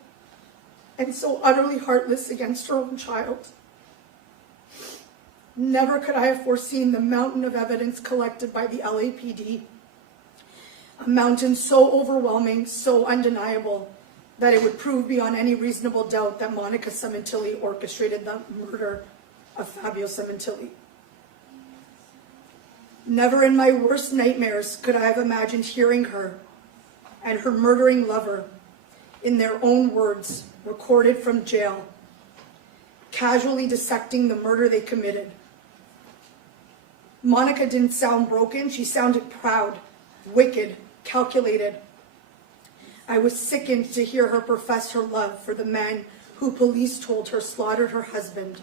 and so utterly heartless against her own child. Never could I have foreseen the mountain of evidence collected by the LAPD, a mountain so overwhelming, so undeniable, that it would prove beyond any reasonable doubt that Monica Sementilli orchestrated the murder of Fabio Sementilli. Never in my worst nightmares could I have imagined hearing her and her murdering lover, in their own words, recorded from jail, casually dissecting the murder they committed. Monica didn't sound broken, she sounded proud, wicked, calculated. I was sickened to hear her profess her love for the man who police told her slaughtered her husband.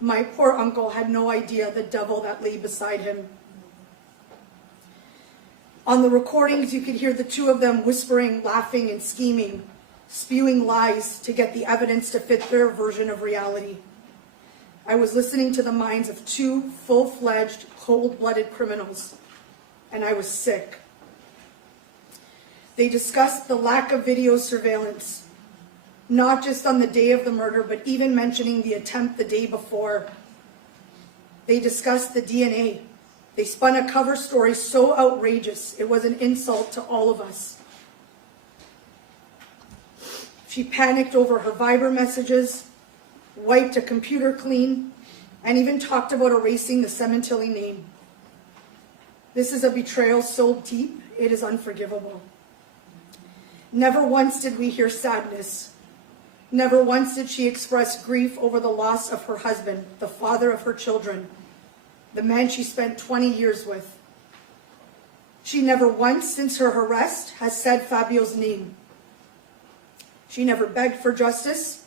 My poor uncle had no idea the devil that lay beside him. On the recordings, you could hear the two of them whispering, laughing, and scheming, spewing lies to get the evidence to fit their version of reality. I was listening to the minds of two full-fledged, cold-blooded criminals, and I was sick. They discussed the lack of video surveillance, not just on the day of the murder, but even mentioning the attempt the day before. They discussed the DNA. They spun a cover story so outrageous, it was an insult to all of us. She panicked over her Viber messages, wiped a computer clean, and even talked about erasing the Sementilli name. This is a betrayal so deep, it is unforgivable. Never once did we hear sadness, Never once did she express grief over the loss of her husband, the father of her children, the man she spent 20 years with. She never once, since her arrest, has said Fabio's name. She never begged for justice.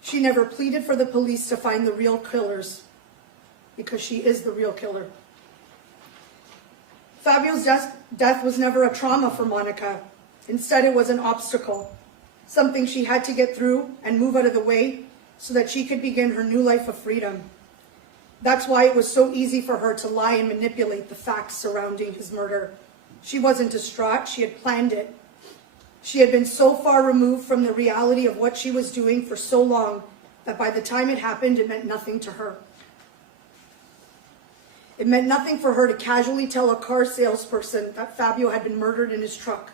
She never pleaded for the police to find the real killers, because she is the real killer. Fabio's death was never a trauma for Monica. Instead, it was an obstacle, something she had to get through and move out of the way so that she could begin her new life of freedom. That's why it was so easy for her to lie and manipulate the facts surrounding his murder. She wasn't distraught, she had planned it. She had been so far removed from the reality of what she was doing for so long that by the time it happened, it meant nothing to her. It meant nothing for her to casually tell a car salesperson that Fabio had been murdered in his truck,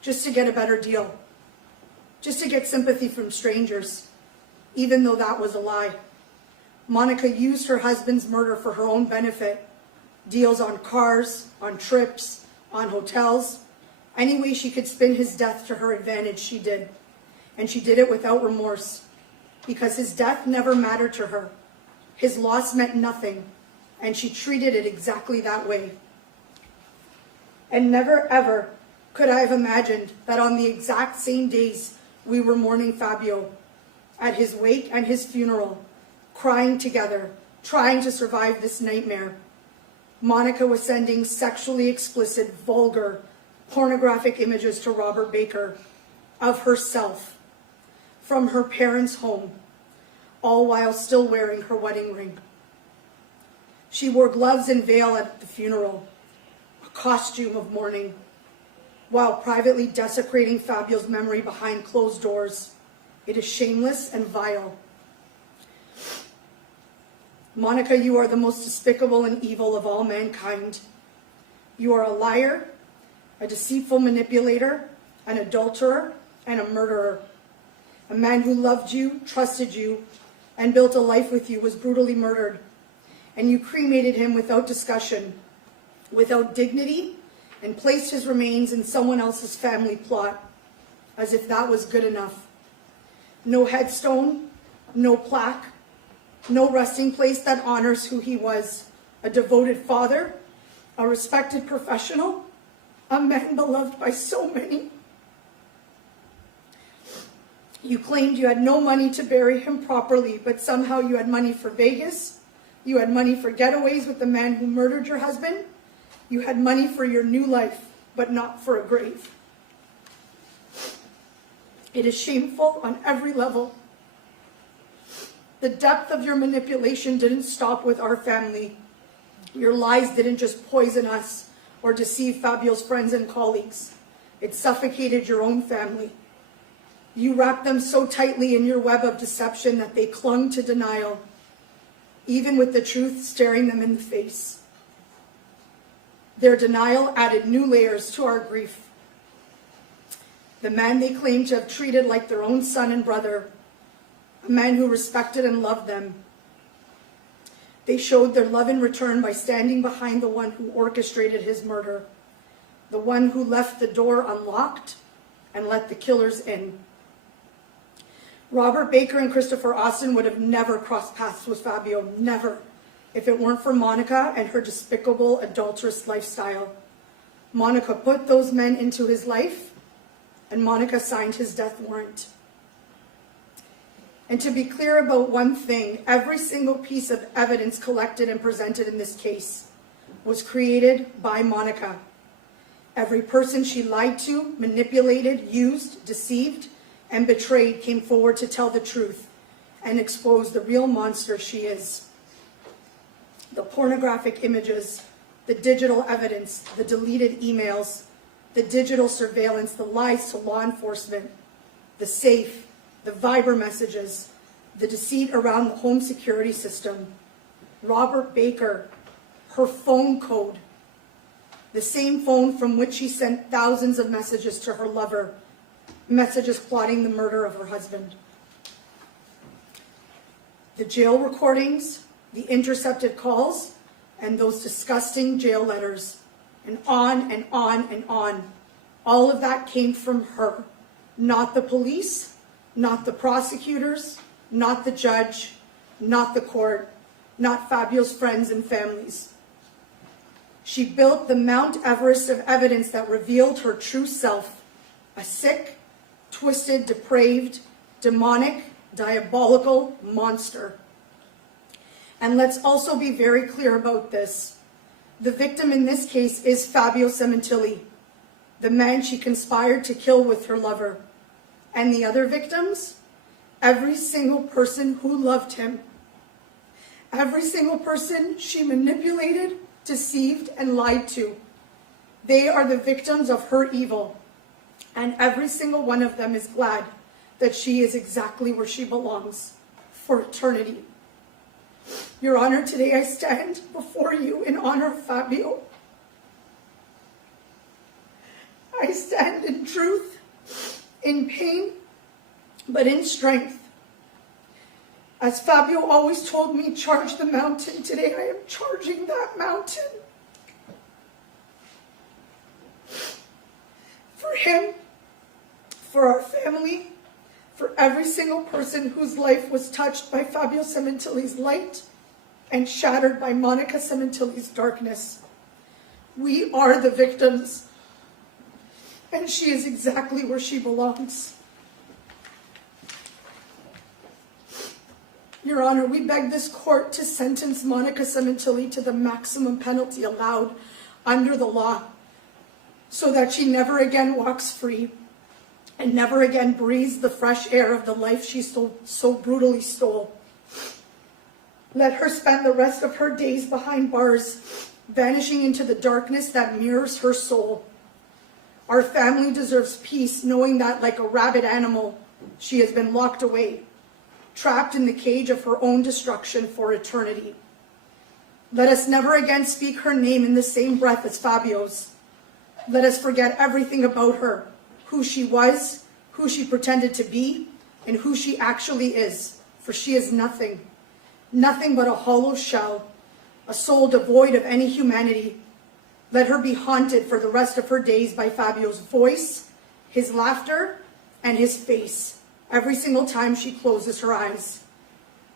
just to get a better deal, just to get sympathy from strangers, even though that was a lie. Monica used her husband's murder for her own benefit. Deals on cars, on trips, on hotels. Any way she could spin his death to her advantage, she did. And she did it without remorse, because his death never mattered to her. His loss meant nothing, and she treated it exactly that way. And never ever could I have imagined that on the exact same days we were mourning Fabio, at his wake and his funeral, crying together, trying to survive this nightmare, Monica was sending sexually explicit, vulgar, pornographic images to Robert Baker of herself from her parents' home, all while still wearing her wedding ring. She wore gloves and veil at the funeral, a costume of mourning, while privately desecrating Fabio's memory behind closed doors. It is shameless and vile. Monica, you are the most despicable and evil of all mankind. You are a liar, a deceitful manipulator, an adulterer, and a murderer. A man who loved you, trusted you, and built a life with you was brutally murdered. And you cremated him without discussion, without dignity, and placed his remains in someone else's family plot, as if that was good enough. No headstone, no plaque, no resting place that honors who he was, a devoted father, a respected professional, a man beloved by so many. You claimed you had no money to bury him properly, but somehow you had money for Vegas, you had money for getaways with the man who murdered your husband, you had money for your new life, but not for a grave. It is shameful on every level. The depth of your manipulation didn't stop with our family. Your lies didn't just poison us or deceive Fabio's friends and colleagues. It suffocated your own family. You wrapped them so tightly in your web of deception that they clung to denial, even with the truth staring them in the face. Their denial added new layers to our grief. The man they claimed to have treated like their own son and brother, a man who respected and loved them. They showed their love in return by standing behind the one who orchestrated his murder, the one who left the door unlocked and let the killers in. Robert Baker and Christopher Austin would have never crossed paths with Fabio, never, if it weren't for Monica and her despicable, adulterous lifestyle. Monica put those men into his life, and Monica signed his death warrant. And to be clear about one thing, every single piece of evidence collected and presented in this case was created by Monica. Every person she lied to, manipulated, used, deceived, and betrayed came forward to tell the truth and expose the real monster she is. The pornographic images, the digital evidence, the deleted emails, the digital surveillance, the lies to law enforcement, the safe, the Viber messages, the deceit around the home security system, Robert Baker, her phone code, the same phone from which she sent thousands of messages to her lover, messages plotting the murder of her husband. The jail recordings, the intercepted calls, and those disgusting jail letters, and on and on and on. All of that came from her, not the police, not the prosecutors, not the judge, not the court, not Fabio's friends and families. She built the Mount Everest of evidence that revealed her true self, a sick, twisted, depraved, demonic, diabolical monster. And let's also be very clear about this. The victim in this case is Fabio Sementilli, the man she conspired to kill with her lover. And the other victims? Every single person who loved him. Every single person she manipulated, deceived, and lied to. They are the victims of her evil. And every single one of them is glad that she is exactly where she belongs for eternity. Your Honor, today I stand before you in honor of Fabio. I stand in truth, in pain, but in strength. As Fabio always told me, charge the mountain. Today I am charging that mountain. For him, for our family, for every single person whose life was touched by Fabio Sementilli's light and shattered by Monica Sementilli's darkness. We are the victims, and she is exactly where she belongs. Your Honor, we beg this court to sentence Monica Sementilli to the maximum penalty allowed under the law so that she never again walks free and never again breathes the fresh air of the life she so brutally stole. Let her spend the rest of her days behind bars, vanishing into the darkness that mirrors her soul. Our family deserves peace, knowing that, like a rabid animal, she has been locked away, trapped in the cage of her own destruction for eternity. Let us never again speak her name in the same breath as Fabio's. Let us forget everything about her, who she was, who she pretended to be, and who she actually is, for she is nothing. Nothing but a hollow shell, a soul devoid of any humanity. Let her be haunted for the rest of her days by Fabio's voice, his laughter, and his face, every single time she closes her eyes.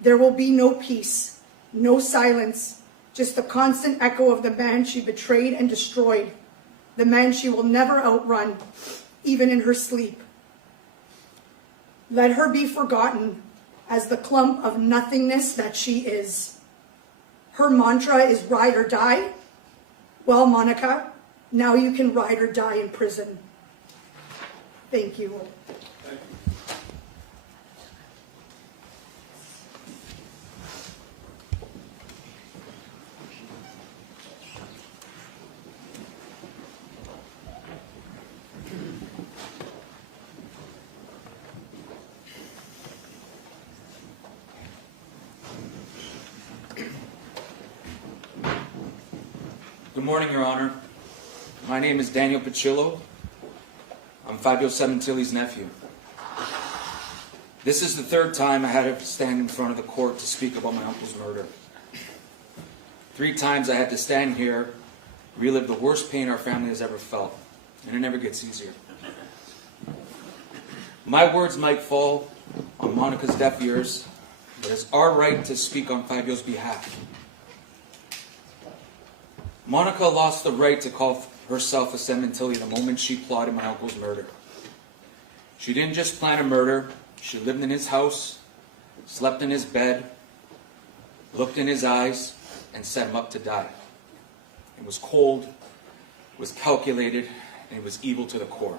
There will be no peace, no silence, just the constant echo of the man she betrayed and destroyed, the man she will never outrun, even in her sleep. Let her be forgotten as the clump of nothingness that she is. Her mantra is ride or die. Well, Monica, now you can ride or die in prison. Thank you. Good morning, Your Honor. My name is Daniel Pacillo. I'm Fabio Sementilli's nephew. This is the third time I had to stand in front of the court to speak about my uncle's murder. 3 times I had to stand here, relive the worst pain our family has ever felt, and it never gets easier. My words might fall on Monica's deaf ears, but it's our right to speak on Fabio's behalf. Monica lost the right to call herself a Sementilli the moment she plotted my uncle's murder. She didn't just plan a murder, she lived in his house, slept in his bed, looked in his eyes, and set him up to die. It was cold, it was calculated, and it was evil to the core.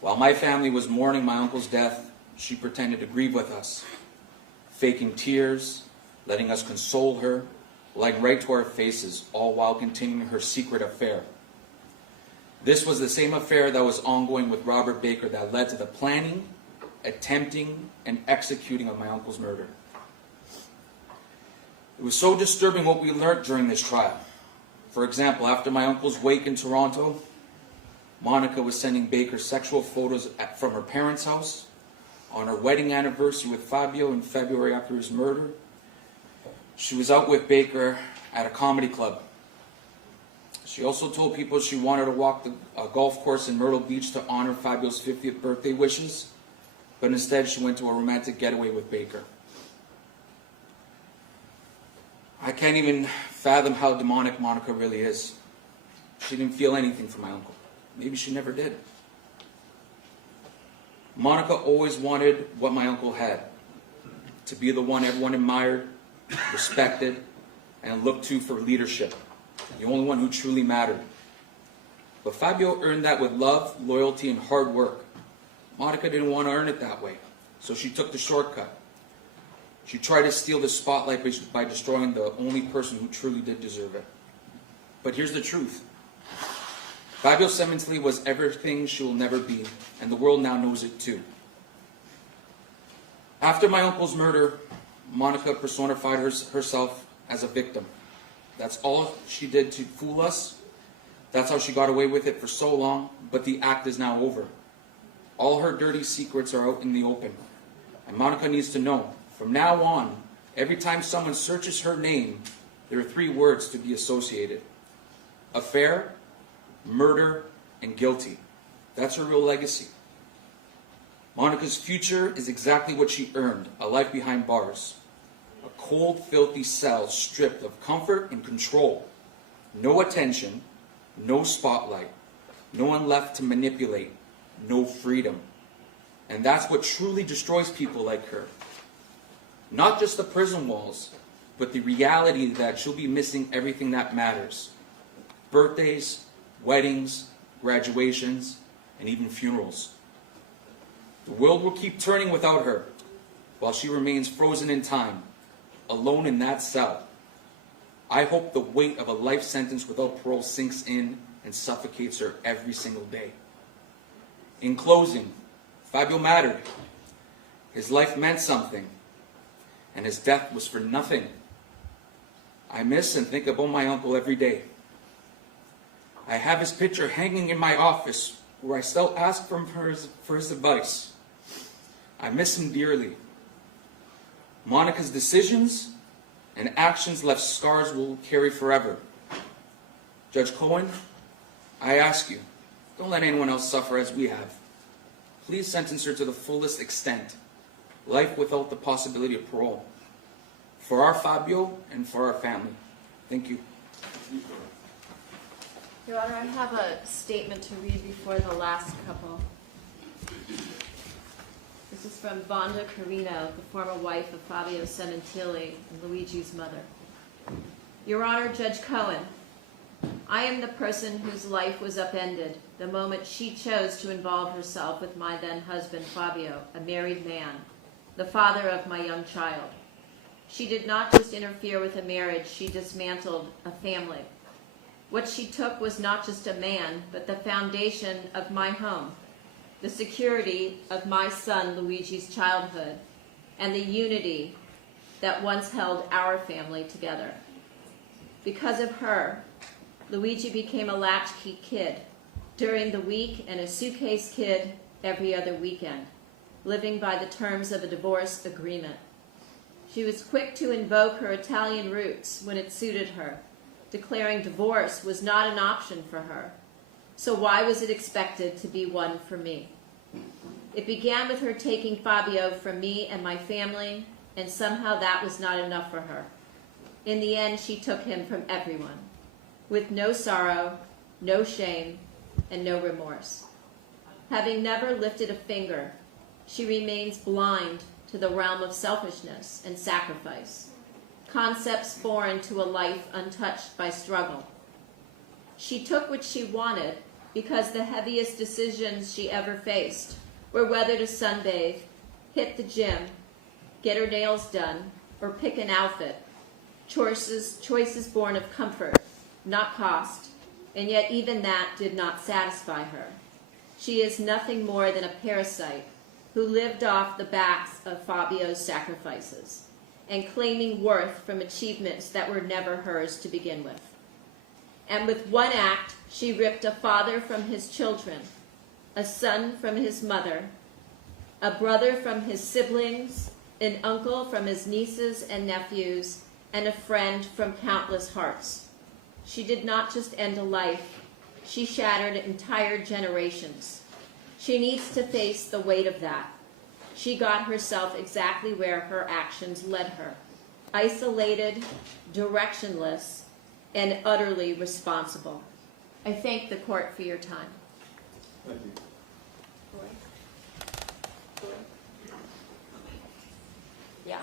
While my family was mourning my uncle's death, she pretended to grieve with us, faking tears, letting us console her, lying right to our faces, all while continuing her secret affair. This was the same affair that was ongoing with Robert Baker that led to the planning, attempting, and executing of my uncle's murder. It was so disturbing what we learned during this trial. For example, after my uncle's wake in Toronto, Monica was sending Baker sexual photos from her parents' house, on her wedding anniversary with Fabio in February after his murder. She was out with Baker at a comedy club. She also told people she wanted to walk a golf course in Myrtle Beach to honor Fabio's 50th birthday wishes. but instead she went to a romantic getaway with Baker. I can't even fathom how demonic Monica really is. She didn't feel anything for my uncle. Maybe she never did. Monica always wanted what my uncle had, to be the one everyone admired, respected, and looked to for leadership, the only one who truly mattered. But Fabio earned that with love, loyalty, and hard work. Monica didn't want to earn it that way, so she took the shortcut. She tried to steal the spotlight by destroying the only person who truly did deserve it. But here's the truth. Fabio Sementilli was everything she will never be, and the world now knows it too. After my uncle's murder, Monica personified herself as a victim. That's all she did to fool us. That's how she got away with it for so long, but the act is now over. All her dirty secrets are out in the open. And Monica needs to know, from now on, every time someone searches her name, there are 3 words to be associated: affair, murder, and guilty. That's her real legacy. Monica's future is exactly what she earned: a life behind bars. A cold, filthy cell stripped of comfort and control. No attention, no spotlight, no one left to manipulate, no freedom. And that's what truly destroys people like her. Not just the prison walls, but the reality that she'll be missing everything that matters. Birthdays, weddings, graduations, and even funerals. The world will keep turning without her, while she remains frozen in time, alone in that cell. I hope the weight of a life sentence without parole sinks in and suffocates her every single day. In closing, Fabio mattered. His life meant something, and his death was for nothing. I miss and think about my uncle every day. I have his picture hanging in my office, where I still ask for his advice. I miss him dearly. Monica's decisions and actions left scars we'll carry forever. Judge Cohen, I ask you, don't let anyone else suffer as we have. Please sentence her to the fullest extent, life without the possibility of parole. For our Fabio and for our family. Thank you. Your Honor, I have a statement to read before the last couple. This is from Vonda Carino, the former wife of Fabio Sementilli and Luigi's mother. Your Honor, Judge Cohen, I am the person whose life was upended the moment she chose to involve herself with my then husband Fabio, a married man, the father of my young child. She did not just interfere with a marriage, she dismantled a family. What she took was not just a man, but the foundation of my home, the security of my son Luigi's childhood, and the unity that once held our family together. Because of her, Luigi became a latchkey kid during the week and a suitcase kid every other weekend, living by the terms of a divorce agreement. She was quick to invoke her Italian roots when it suited her, declaring divorce was not an option for her. So why was it expected to be one for me? It began with her taking Fabio from me and my family, and somehow that was not enough for her. In the end, she took him from everyone, with no sorrow, no shame, and no remorse. Having never lifted a finger, she remains blind to the realm of selfishness and sacrifice, concepts foreign to a life untouched by struggle. She took what she wanted because the heaviest decisions she ever faced were whether to sunbathe, hit the gym, get her nails done, or pick an outfit. Choices born of comfort, not cost, and yet even that did not satisfy her. She is nothing more than a parasite who lived off the backs of Fabio's sacrifices and claiming worth from achievements that were never hers to begin with. And with one act, she ripped a father from his children, a son from his mother, a brother from his siblings, an uncle from his nieces and nephews, and a friend from countless hearts. She did not just end a life, she shattered entire generations. She needs to face the weight of that. She got herself exactly where her actions led her, isolated, directionless, and utterly responsible. I thank the court for your time. Thank you. Yeah?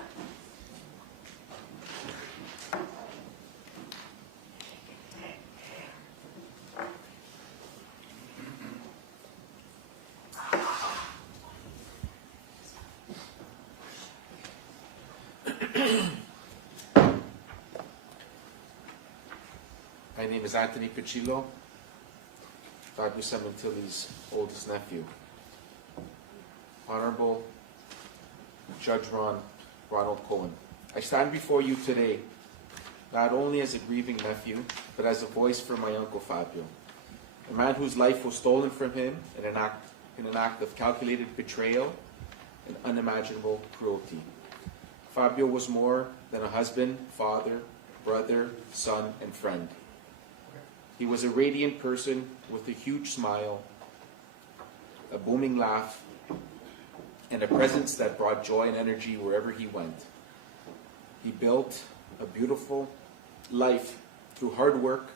My name is Anthony Piccillo, Fabio Sementilli's oldest nephew. Honorable Judge Ronald Cohen, I stand before you today not only as a grieving nephew, but as a voice for my uncle Fabio, a man whose life was stolen from him in an act of calculated betrayal and unimaginable cruelty. Fabio was more than a husband, father, brother, son, and friend. He was a radiant person with a huge smile, a booming laugh, and a presence that brought joy and energy wherever he went. He built a beautiful life through hard work,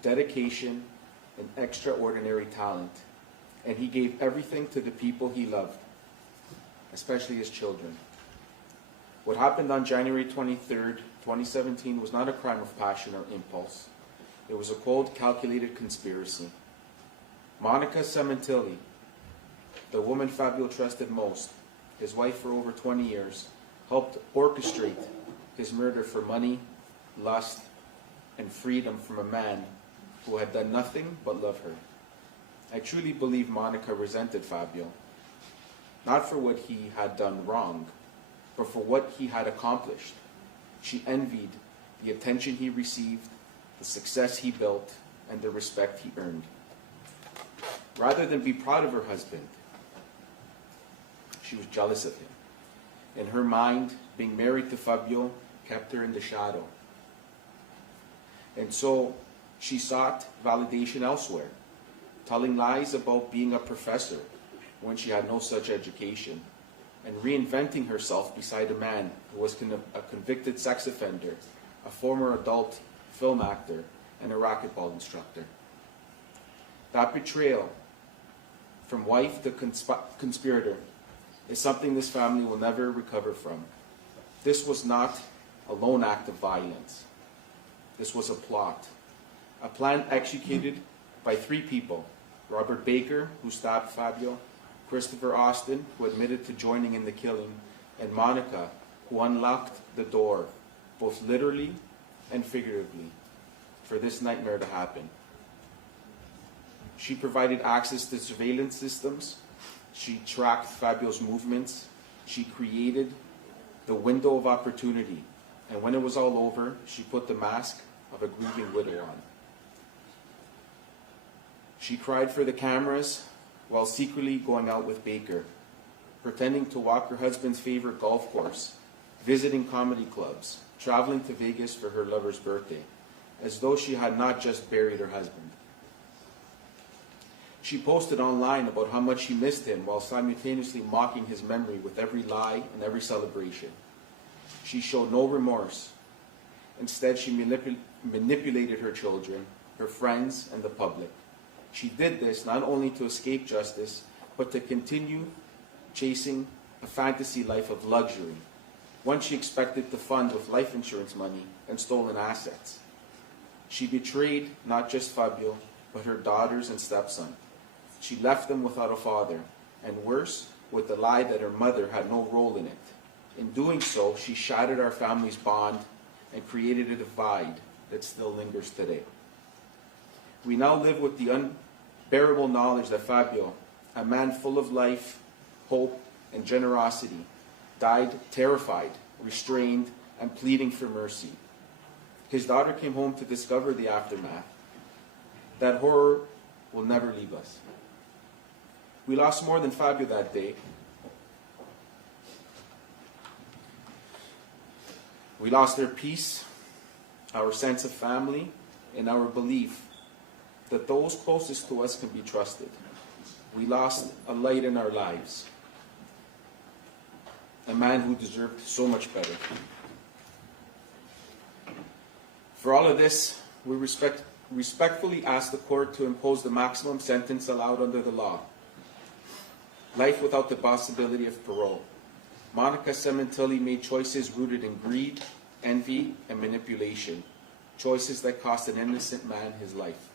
dedication, and extraordinary talent. And he gave everything to the people he loved, especially his children. What happened on January 23rd, 2017 was not a crime of passion or impulse. It was a cold, calculated conspiracy. Monica Sementilli, the woman Fabio trusted most, his wife for over 20 years, helped orchestrate his murder for money, lust, and freedom from a man who had done nothing but love her. I truly believe Monica resented Fabio, not for what he had done wrong, but for what he had accomplished. She envied the attention he received, the success he built, and the respect he earned. Rather than be proud of her husband, she was jealous of him. In her mind, being married to Fabio kept her in the shadow. And so she sought validation elsewhere, telling lies about being a professor when she had no such education, and reinventing herself beside a man who was a convicted sex offender, a former adult film actor, and a racquetball instructor. That betrayal from wife to conspirator is something this family will never recover from. This was not a lone act of violence. This was a plot. A plan executed by three people: Robert Baker, who stabbed Fabio, Christopher Austin, who admitted to joining in the killing, and Monica, who unlocked the door, both literally and figuratively, for this nightmare to happen. She provided access to surveillance systems. She tracked Fabio's movements. She created the window of opportunity. And when it was all over, she put the mask of a grieving widow on. She cried for the cameras while secretly going out with Baker, pretending to walk her husband's favorite golf course, visiting comedy clubs, traveling to Vegas for her lover's birthday, as though she had not just buried her husband. She posted online about how much she missed him while simultaneously mocking his memory with every lie and every celebration. She showed no remorse. Instead, she manipulated her children, her friends, and the public. She did this not only to escape justice, but to continue chasing a fantasy life of luxury, one she expected to fund with life insurance money and stolen assets. She betrayed not just Fabio, but her daughters and stepson. She left them without a father, and worse, with the lie that her mother had no role in it. In doing so, she shattered our family's bond and created a divide that still lingers today. We now live with the unbearable knowledge that Fabio, a man full of life, hope, and generosity, died terrified, restrained, and pleading for mercy. His daughter came home to discover the aftermath. That horror will never leave us. We lost more than Fabio that day. We lost our peace, our sense of family, and our belief that those closest to us can be trusted. We lost a light in our lives. a man who deserved so much better. For all of this, we respectfully ask the court to impose the maximum sentence allowed under the law. Life without the possibility of parole. Monica Sementilli made choices rooted in greed, envy, and manipulation. Choices that cost an innocent man his life.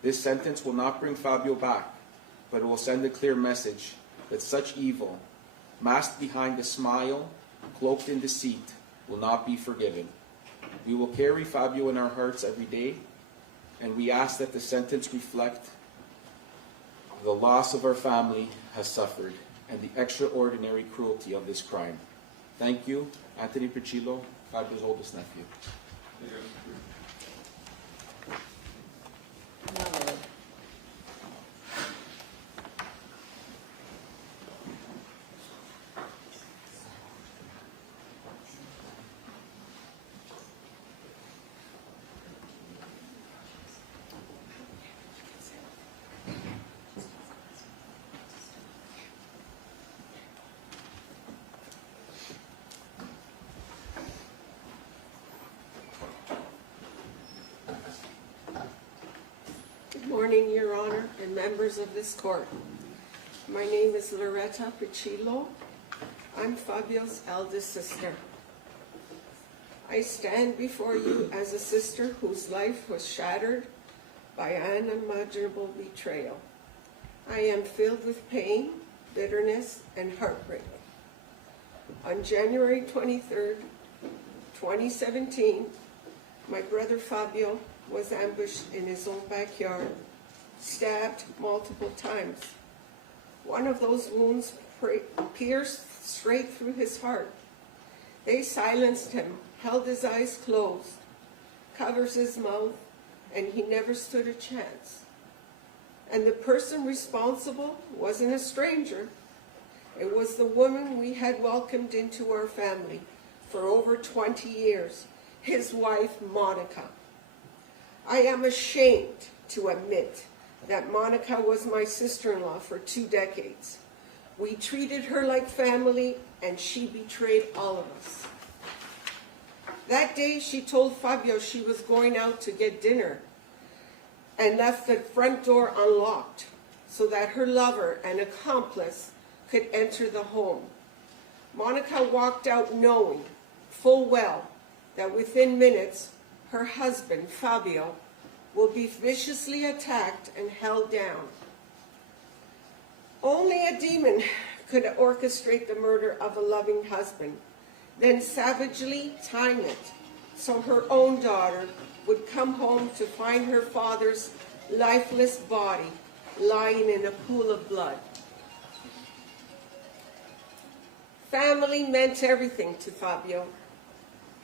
This sentence will not bring Fabio back, but it will send a clear message that such evil, masked behind a smile, cloaked in deceit, will not be forgiven. We will carry Fabio in our hearts every day, and we ask that the sentence reflect the loss of our family has suffered and the extraordinary cruelty of this crime. Thank you, Anthony Piccillo, Fabio's oldest nephew. Good morning, Your Honor, and members of this court. My name is Loretta Piccillo. I'm Fabio's eldest sister. I stand before you as a sister whose life was shattered by unimaginable betrayal. I am filled with pain, bitterness, and heartbreak. On January 23rd, 2017, my brother Fabio was ambushed in his own backyard, stabbed multiple times. One of those wounds pierced straight through his heart. They silenced him, held his eyes closed, covers his mouth, and he never stood a chance. And the person responsible wasn't a stranger. It was the woman we had welcomed into our family for over 20 years, his wife, Monica. I am ashamed to admit that Monica was my sister-in-law for 2 decades. We treated her like family, and she betrayed all of us. That day, she told Fabio she was going out to get dinner and left the front door unlocked so that her lover and accomplice could enter the home. Monica walked out knowing full well that within minutes, her husband, Fabio, will be viciously attacked and held down. Only a demon could orchestrate the murder of a loving husband, then savagely time it so her own daughter would come home to find her father's lifeless body lying in a pool of blood. Family meant everything to Fabio.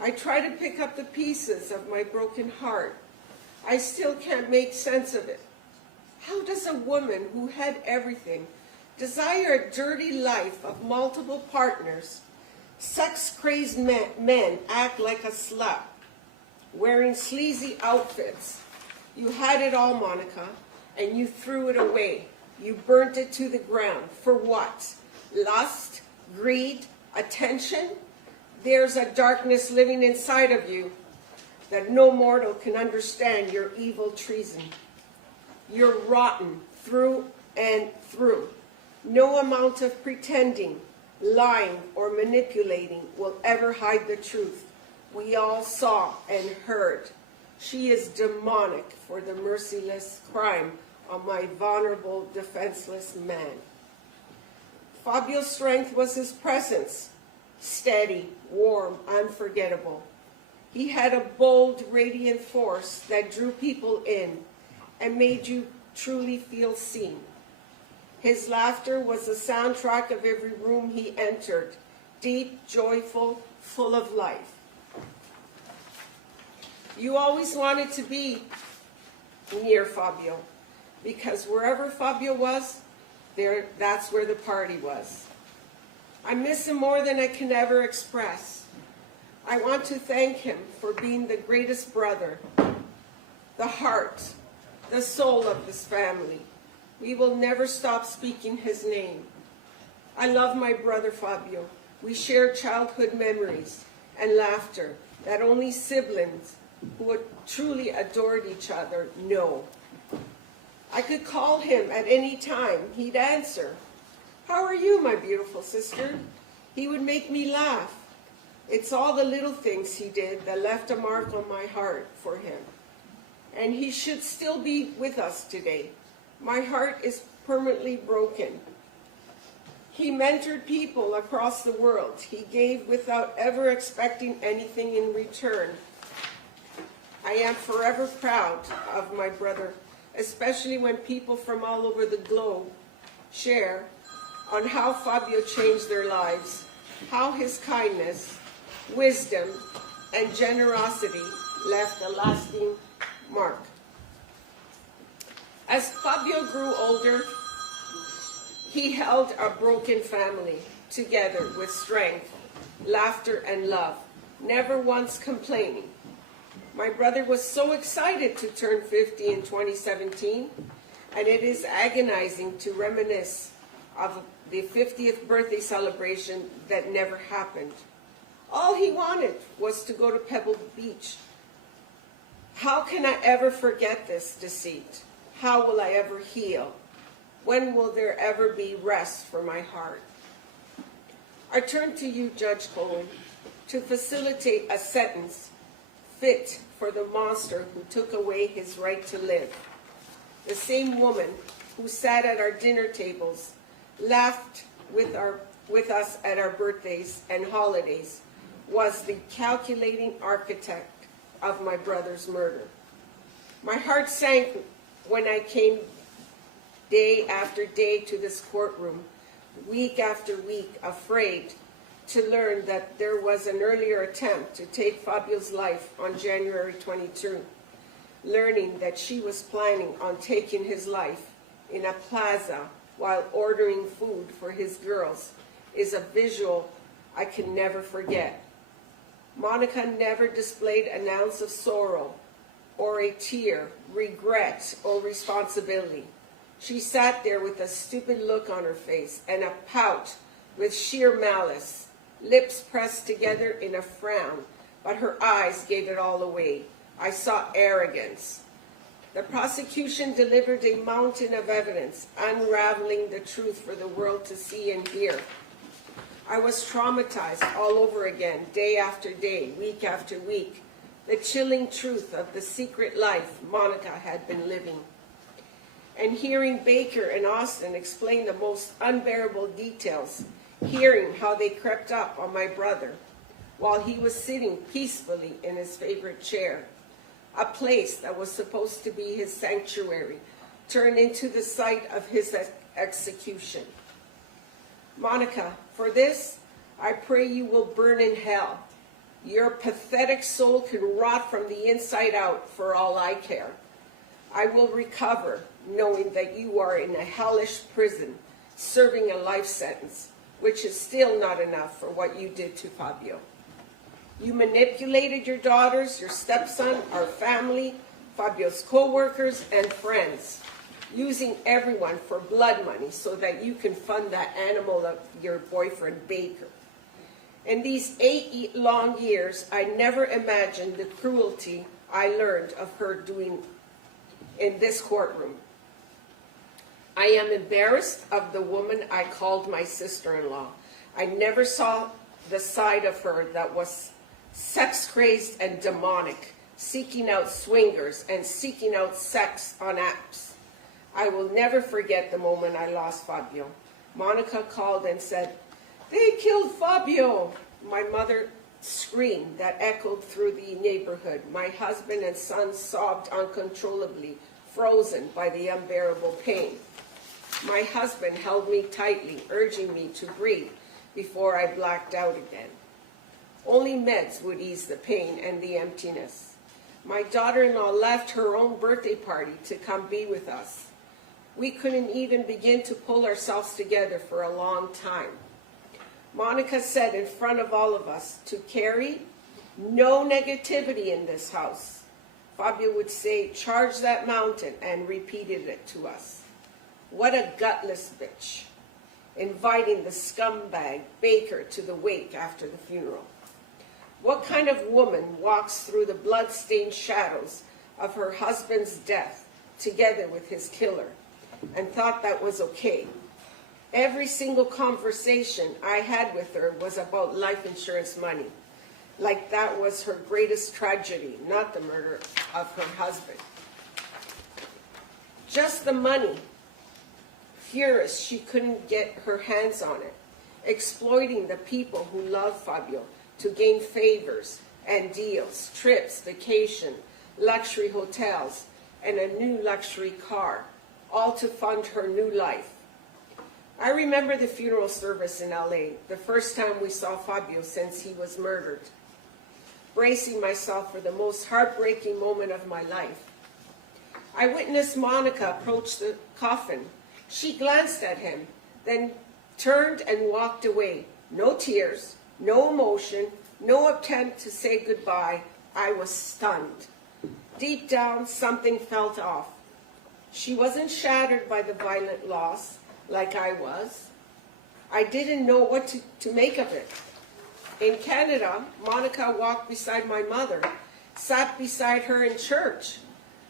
I try to pick up the pieces of my broken heart. I still can't make sense of it. How does a woman who had everything desire a dirty life of multiple partners, sex-crazed men act like a slut, wearing sleazy outfits? You had it all, Monica, and you threw it away. You burnt it to the ground. For what? Lust? Greed? Attention? There's a darkness living inside of you that no mortal can understand your evil treason. You're rotten through and through. No amount of pretending, lying, or manipulating will ever hide the truth. We all saw and heard. She is demonic for the merciless crime on my vulnerable, defenseless man. Fabio's strength was his presence, steady, warm, unforgettable. He had a bold, radiant force that drew people in and made you truly feel seen. His laughter was the soundtrack of every room he entered, deep, joyful, full of life. You always wanted to be near Fabio, because wherever Fabio was, that's where the party was. I miss him more than I can ever express. I want to thank him for being the greatest brother, the heart, the soul of this family. We will never stop speaking his name. I love my brother Fabio We share childhood memories and laughter that only siblings who had truly adored each other know. I could call him at any time. He'd answer. "How are you, my beautiful sister?" He would make me laugh. It's all the little things he did that left a mark on my heart for him. And he should still be with us today. My heart is permanently broken. He mentored people across the world. He gave without ever expecting anything in return. I am forever proud of my brother, especially when people from all over the globe share on how Fabio changed their lives, how his kindness, wisdom, and generosity left a lasting mark. As Fabio grew older, he held a broken family together with strength, laughter, and love, never once complaining. My brother was so excited to turn 50 in 2017, and it is agonizing to reminisce of the 50th birthday celebration that never happened. All he wanted was to go to Pebble Beach. How can I ever forget this deceit? How will I ever heal? When will there ever be rest for my heart? I turn to you, Judge Cohen, to facilitate a sentence fit for the monster who took away his right to live. The same woman who sat at our dinner tables, laughed with us at our birthdays and holidays, was the calculating architect of my brother's murder. My heart sank when I came day after day to this courtroom, week after week, afraid to learn that there was an earlier attempt to take Fabio's life on January 22, learning that she was planning on taking his life in a plaza while ordering food for his girls is a visual I can never forget. Monica never displayed an ounce of sorrow or a tear, regret, or responsibility. She sat there with a stupid look on her face and a pout with sheer malice, lips pressed together in a frown, but her eyes gave it all away. I saw arrogance. The prosecution delivered a mountain of evidence, unraveling the truth for the world to see and hear. I was traumatized all over again, day after day, week after week, the chilling truth of the secret life Monica had been living. And hearing Baker and Austin explain the most unbearable details, hearing how they crept up on my brother while he was sitting peacefully in his favorite chair, a place that was supposed to be his sanctuary, turned into the site of his execution. Monica, for this, I pray you will burn in hell. Your pathetic soul can rot from the inside out for all I care. I will recover, knowing that you are in a hellish prison, serving a life sentence, which is still not enough for what you did to Fabio. You manipulated your daughters, your stepson, our family, Fabio's co-workers, and friends, using everyone for blood money so that you can fund that animal of your boyfriend, Baker. In these 8 long years, I never imagined the cruelty I learned of her doing in this courtroom. I am embarrassed of the woman I called my sister-in-law. I never saw the side of her that was sex-crazed and demonic, seeking out swingers and seeking out sex on apps. I will never forget the moment I lost Fabio. Monica called and said, "They killed Fabio." My mother screamed that echoed through the neighborhood. My husband and son sobbed uncontrollably, frozen by the unbearable pain. My husband held me tightly, urging me to breathe before I blacked out again. Only meds would ease the pain and the emptiness. My daughter-in-law left her own birthday party to come be with us. We couldn't even begin to pull ourselves together for a long time. Monica said in front of all of us to carry no negativity in this house. Fabio would say, "Charge that mountain," and repeated it to us. What a gutless bitch. inviting the scumbag Baker to the wake after the funeral? What kind of woman walks through the blood-stained shadows of her husband's death together with his killer and thought that was okay? Every single conversation I had with her was about life insurance money, like that was her greatest tragedy, not the murder of her husband. Just the money. Furious she couldn't get her hands on it, exploiting the people who love Fabio to gain favors and deals, trips, vacation, luxury hotels, and a new luxury car, all to fund her new life. I remember the funeral service in LA, the first time we saw Fabio since he was murdered, bracing myself for the most heartbreaking moment of my life. I witnessed Monica approach the coffin. She glanced at him, then turned and walked away. No tears, no emotion, no attempt to say goodbye. I was stunned. Deep down, something felt off. She wasn't shattered by the violent loss like I was. I didn't know what to make of it. In Canada, Monica walked beside my mother, sat beside her in church.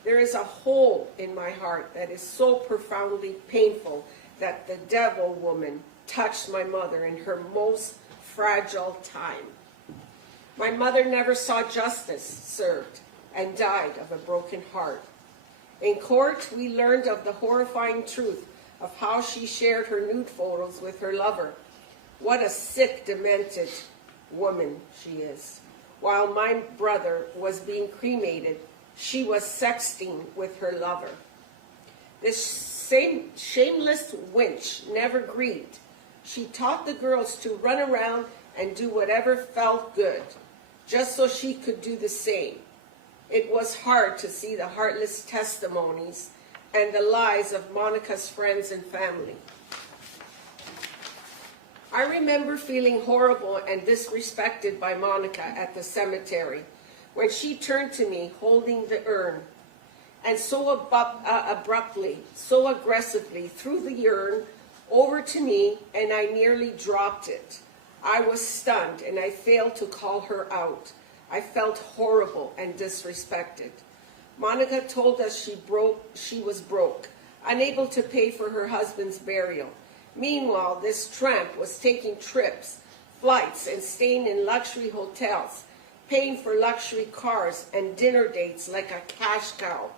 There is a hole in my heart that is so profoundly painful that the devil woman touched my mother in her most fragile time. My mother never saw justice served and died of a broken heart. In court, we learned of the horrifying truth of how she shared her nude photos with her lover. What a sick, demented woman she is. While my brother was being cremated, she was sexting with her lover. This same shameless wench never grieved. She taught the girls to run around and do whatever felt good, just so she could do the same. It was hard to see the heartless testimonies and the lies of Monica's friends and family. I remember feeling horrible and disrespected by Monica at the cemetery when she turned to me holding the urn and so abruptly, so aggressively threw the urn over to me, and I nearly dropped it. I was stunned and I failed to call her out. I felt horrible and disrespected. Monica told us she was broke, unable to pay for her husband's burial. Meanwhile, this tramp was taking trips, flights, and staying in luxury hotels, paying for luxury cars and dinner dates like a cash cow.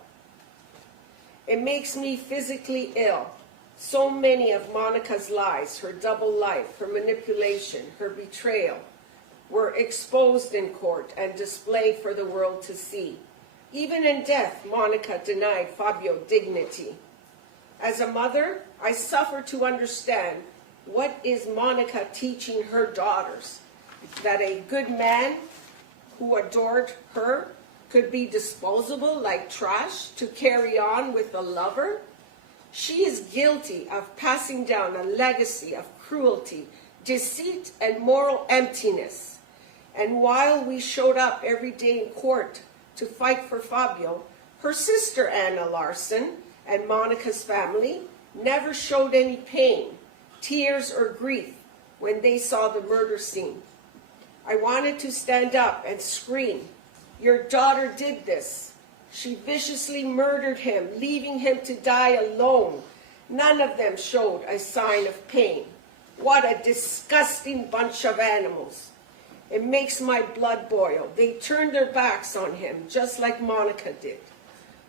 It makes me physically ill. So many of Monica's lies, her double life, her manipulation, her betrayal, were exposed in court and displayed for the world to see. Even in death, Monica denied Fabio dignity. As a mother, I suffer to understand what is Monica teaching her daughters, that a good man who adored her could be disposable like trash to carry on with a lover. She is guilty of passing down a legacy of cruelty, deceit, and moral emptiness. And while we showed up every day in court to fight for Fabio, her sister Anna Larson and Monica's family never showed any pain, tears, or grief when they saw the murder scene. I wanted to stand up and scream, "Your daughter did this. She viciously murdered him, leaving him to die alone. None of them showed a sign of pain. What a disgusting bunch of animals." It makes my blood boil. They turned their backs on him, just like Monica did.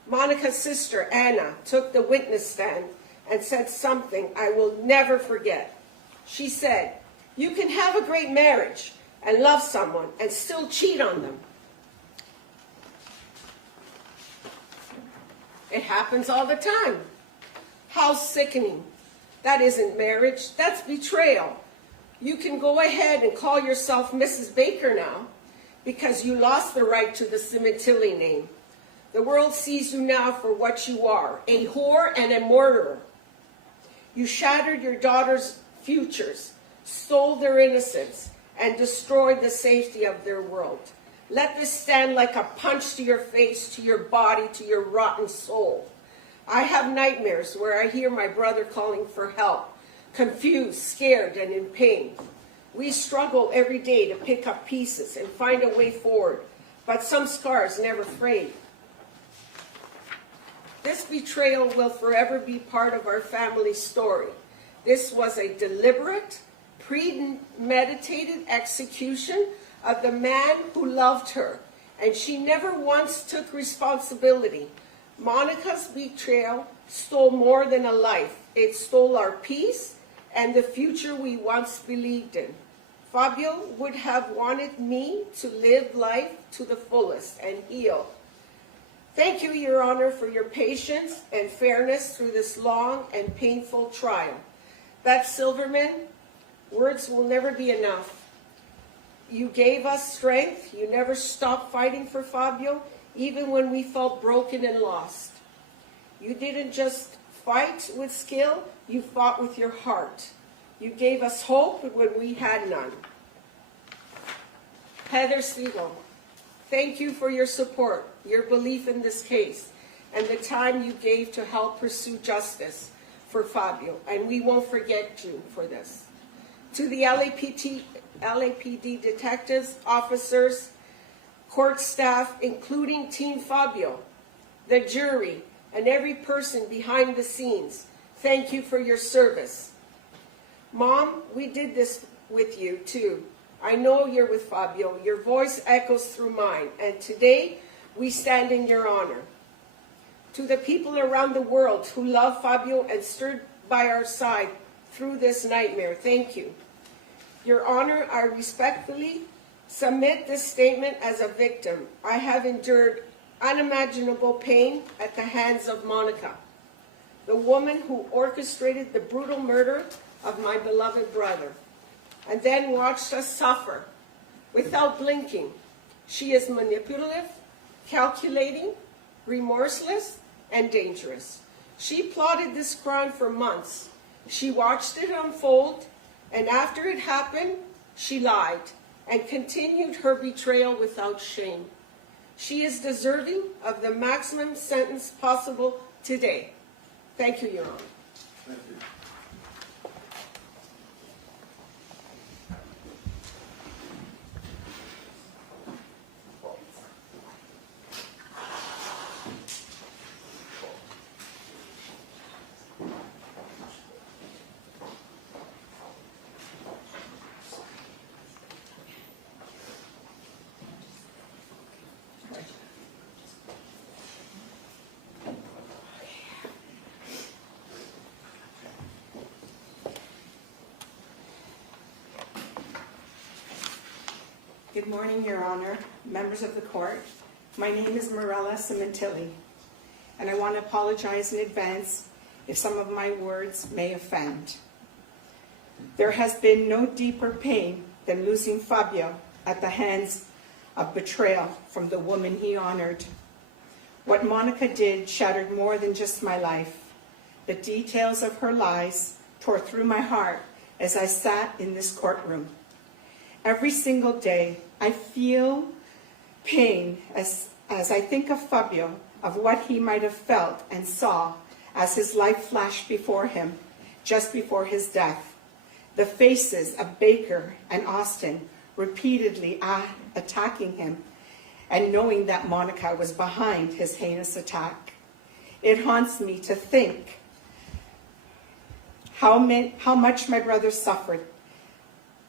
Monica's sister, Anna, took the witness stand and said something I will never forget. She said, "You can have a great marriage and love someone and still cheat on them. It happens all the time." How sickening. That isn't marriage, that's betrayal. You can go ahead and call yourself Mrs. Baker now because you lost the right to the Sementilli name. The world sees you now for what you are, a whore and a murderer. You shattered your daughters' futures, stole their innocence, and destroyed the safety of their world. Let this stand like a punch to your face, to your body, to your rotten soul. I have nightmares where I hear my brother calling for help, confused, scared, and in pain. We struggle every day to pick up pieces and find a way forward, but some scars never fade. This betrayal will forever be part of our family story. This was a deliberate, premeditated execution of the man who loved her, and she never once took responsibility. Monica's betrayal stole more than a life. It stole our peace and the future we once believed in. Fabio would have wanted me to live life to the fullest and heal. Thank you, Your Honor, for your patience and fairness through this long and painful trial. That Silverman, words will never be enough. You gave us strength. You never stopped fighting for Fabio, even when we felt broken and lost. You didn't just fight with skill, you fought with your heart. You gave us hope when we had none. Heather Siegel, thank you for your support, your belief in this case, and the time you gave to help pursue justice for Fabio, and we won't forget you for this. To the LAPD detectives, officers, court staff, including Team Fabio, the jury, and every person behind the scenes, thank you for your service. Mom, we did this with you too. I know you're with Fabio. Your voice echoes through mine, and today we stand in your honor. To the people around the world who love Fabio and stood by our side through this nightmare, thank you. Your Honor, I respectfully submit this statement as a victim. I have endured unimaginable pain at the hands of Monica, the woman who orchestrated the brutal murder of my beloved brother, and then watched us suffer without blinking. She is manipulative, calculating, remorseless, and dangerous. She plotted this crime for months. She watched it unfold, and after it happened, she lied and continued her betrayal without shame. She is deserving of the maximum sentence possible today. Thank you, Your Honor. Thank you. Good morning, Your Honor, members of the court. My name is Monica Sementilli, and I want to apologize in advance if some of my words may offend. There has been no deeper pain than losing Fabio at the hands of betrayal from the woman he honored. What Monica did shattered more than just my life. The details of her lies tore through my heart as I sat in this courtroom. Every single day, I feel pain as I think of Fabio, of what he might have felt and saw as his life flashed before him just before his death. The faces of Baker and Austin repeatedly attacking him, and knowing that Monica was behind his heinous attack. It haunts me to think how much my brother suffered,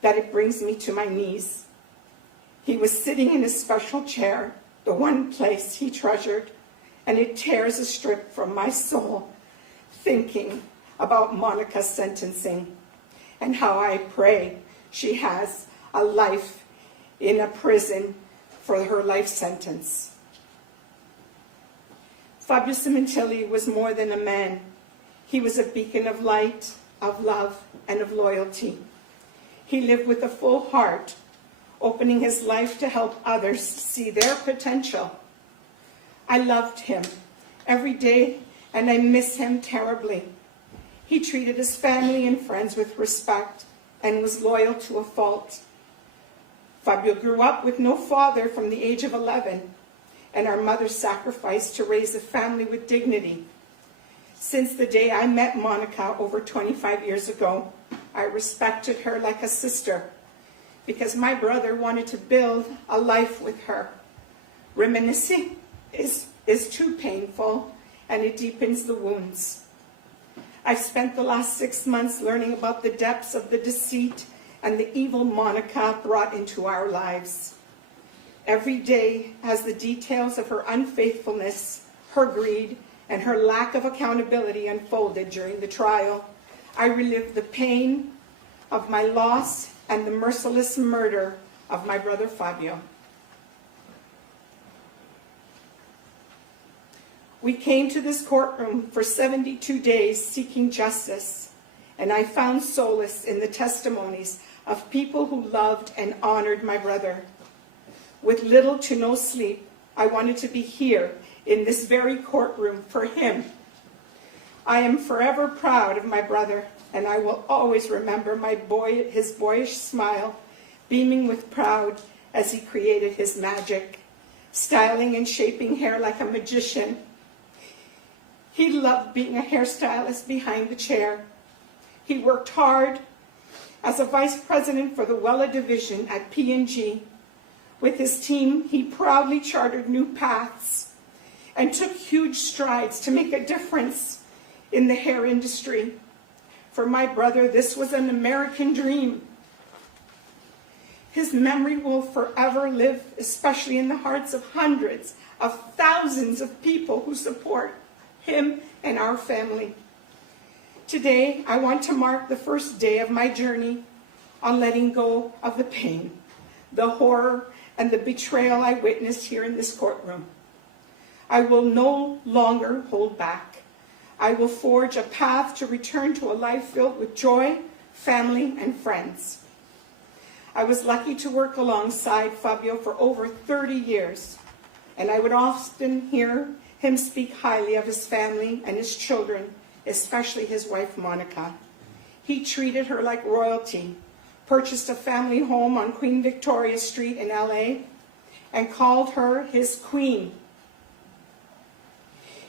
that it brings me to my knees. He was sitting in his special chair, the one place he treasured, and it tears a strip from my soul thinking about Monica's sentencing and how I pray she has a life in a prison for her life sentence. Fabio Sementilli was more than a man. He was a beacon of light, of love, and of loyalty. He lived with a full heart, opening his life to help others see their potential. I loved him every day, and I miss him terribly. He treated his family and friends with respect and was loyal to a fault. Fabio grew up with no father from the age of 11, and our mother sacrificed to raise a family with dignity. Since the day I met Monica over 25 years ago, I respected her like a sister because my brother wanted to build a life with her. Reminiscing is too painful, and it deepens the wounds. I've spent the last 6 months learning about the depths of the deceit and the evil Monica brought into our lives. Every day has the details of her unfaithfulness, her greed, and her lack of accountability unfolded during the trial. I relive the pain of my loss and the merciless murder of my brother Fabio. We came to this courtroom for 72 days seeking justice, and I found solace in the testimonies of people who loved and honored my brother. With little to no sleep, I wanted to be here in this very courtroom for him. I am forever proud of my brother, and I will always remember his boyish smile, beaming with pride as he created his magic, styling and shaping hair like a magician. He loved being a hairstylist behind the chair. He worked hard as a vice president for the Wella division at P&G. With his team, he proudly chartered new paths and took huge strides to make a difference in the hair industry. For my brother, this was an American dream. His memory will forever live, especially in the hearts of hundreds of thousands of people who support him and our family. Today, I want to mark the first day of my journey on letting go of the pain, the horror, and the betrayal I witnessed here in this courtroom. I will no longer hold back. I will forge a path to return to a life filled with joy, family, and friends. I was lucky to work alongside Fabio for over 30 years, and I would often hear him speak highly of his family and his children, especially his wife, Monica. He treated her like royalty, purchased a family home on Queen Victoria Street in LA, and called her his queen.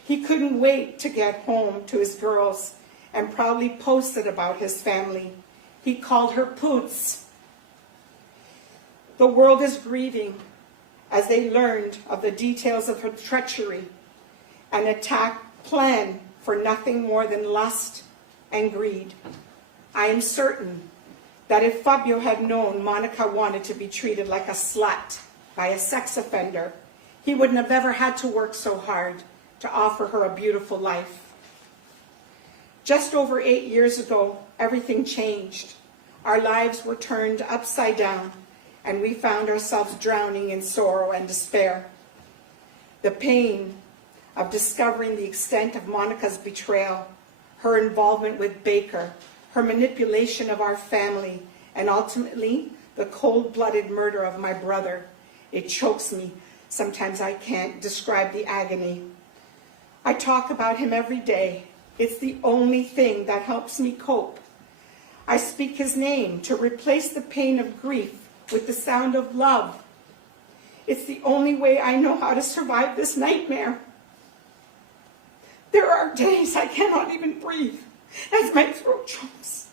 He couldn't wait to get home to his girls and proudly posted about his family. He called her Poots. The world is grieving as they learned of the details of her treachery, an attack planned for nothing more than lust and greed. I am certain that if Fabio had known Monica wanted to be treated like a slut by a sex offender, he wouldn't have ever had to work so hard to offer her a beautiful life. Just over 8 years ago, everything changed. Our lives were turned upside down, and we found ourselves drowning in sorrow and despair. The pain of discovering the extent of Monica's betrayal, her involvement with Baker, her manipulation of our family, and ultimately the cold-blooded murder of my brother. It chokes me. Sometimes I can't describe the agony. I talk about him every day. It's the only thing that helps me cope. I speak his name to replace the pain of grief with the sound of love. It's the only way I know how to survive this nightmare. There are days I cannot even breathe as my throat chokes.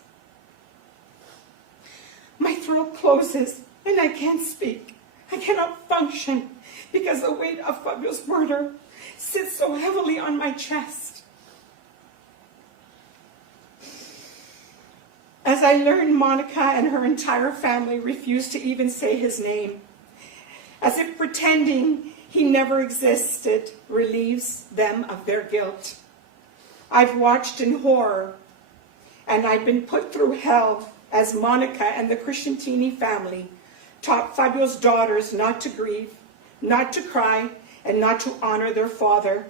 My throat closes and I can't speak. I cannot function because the weight of Fabio's murder sits so heavily on my chest. As I learned Monica and her entire family refused to even say his name, as if pretending he never existed relieves them of their guilt. I've watched in horror, and I've been put through hell as Monica and the Crescentini family taught Fabio's daughters not to grieve, not to cry, and not to honor their father,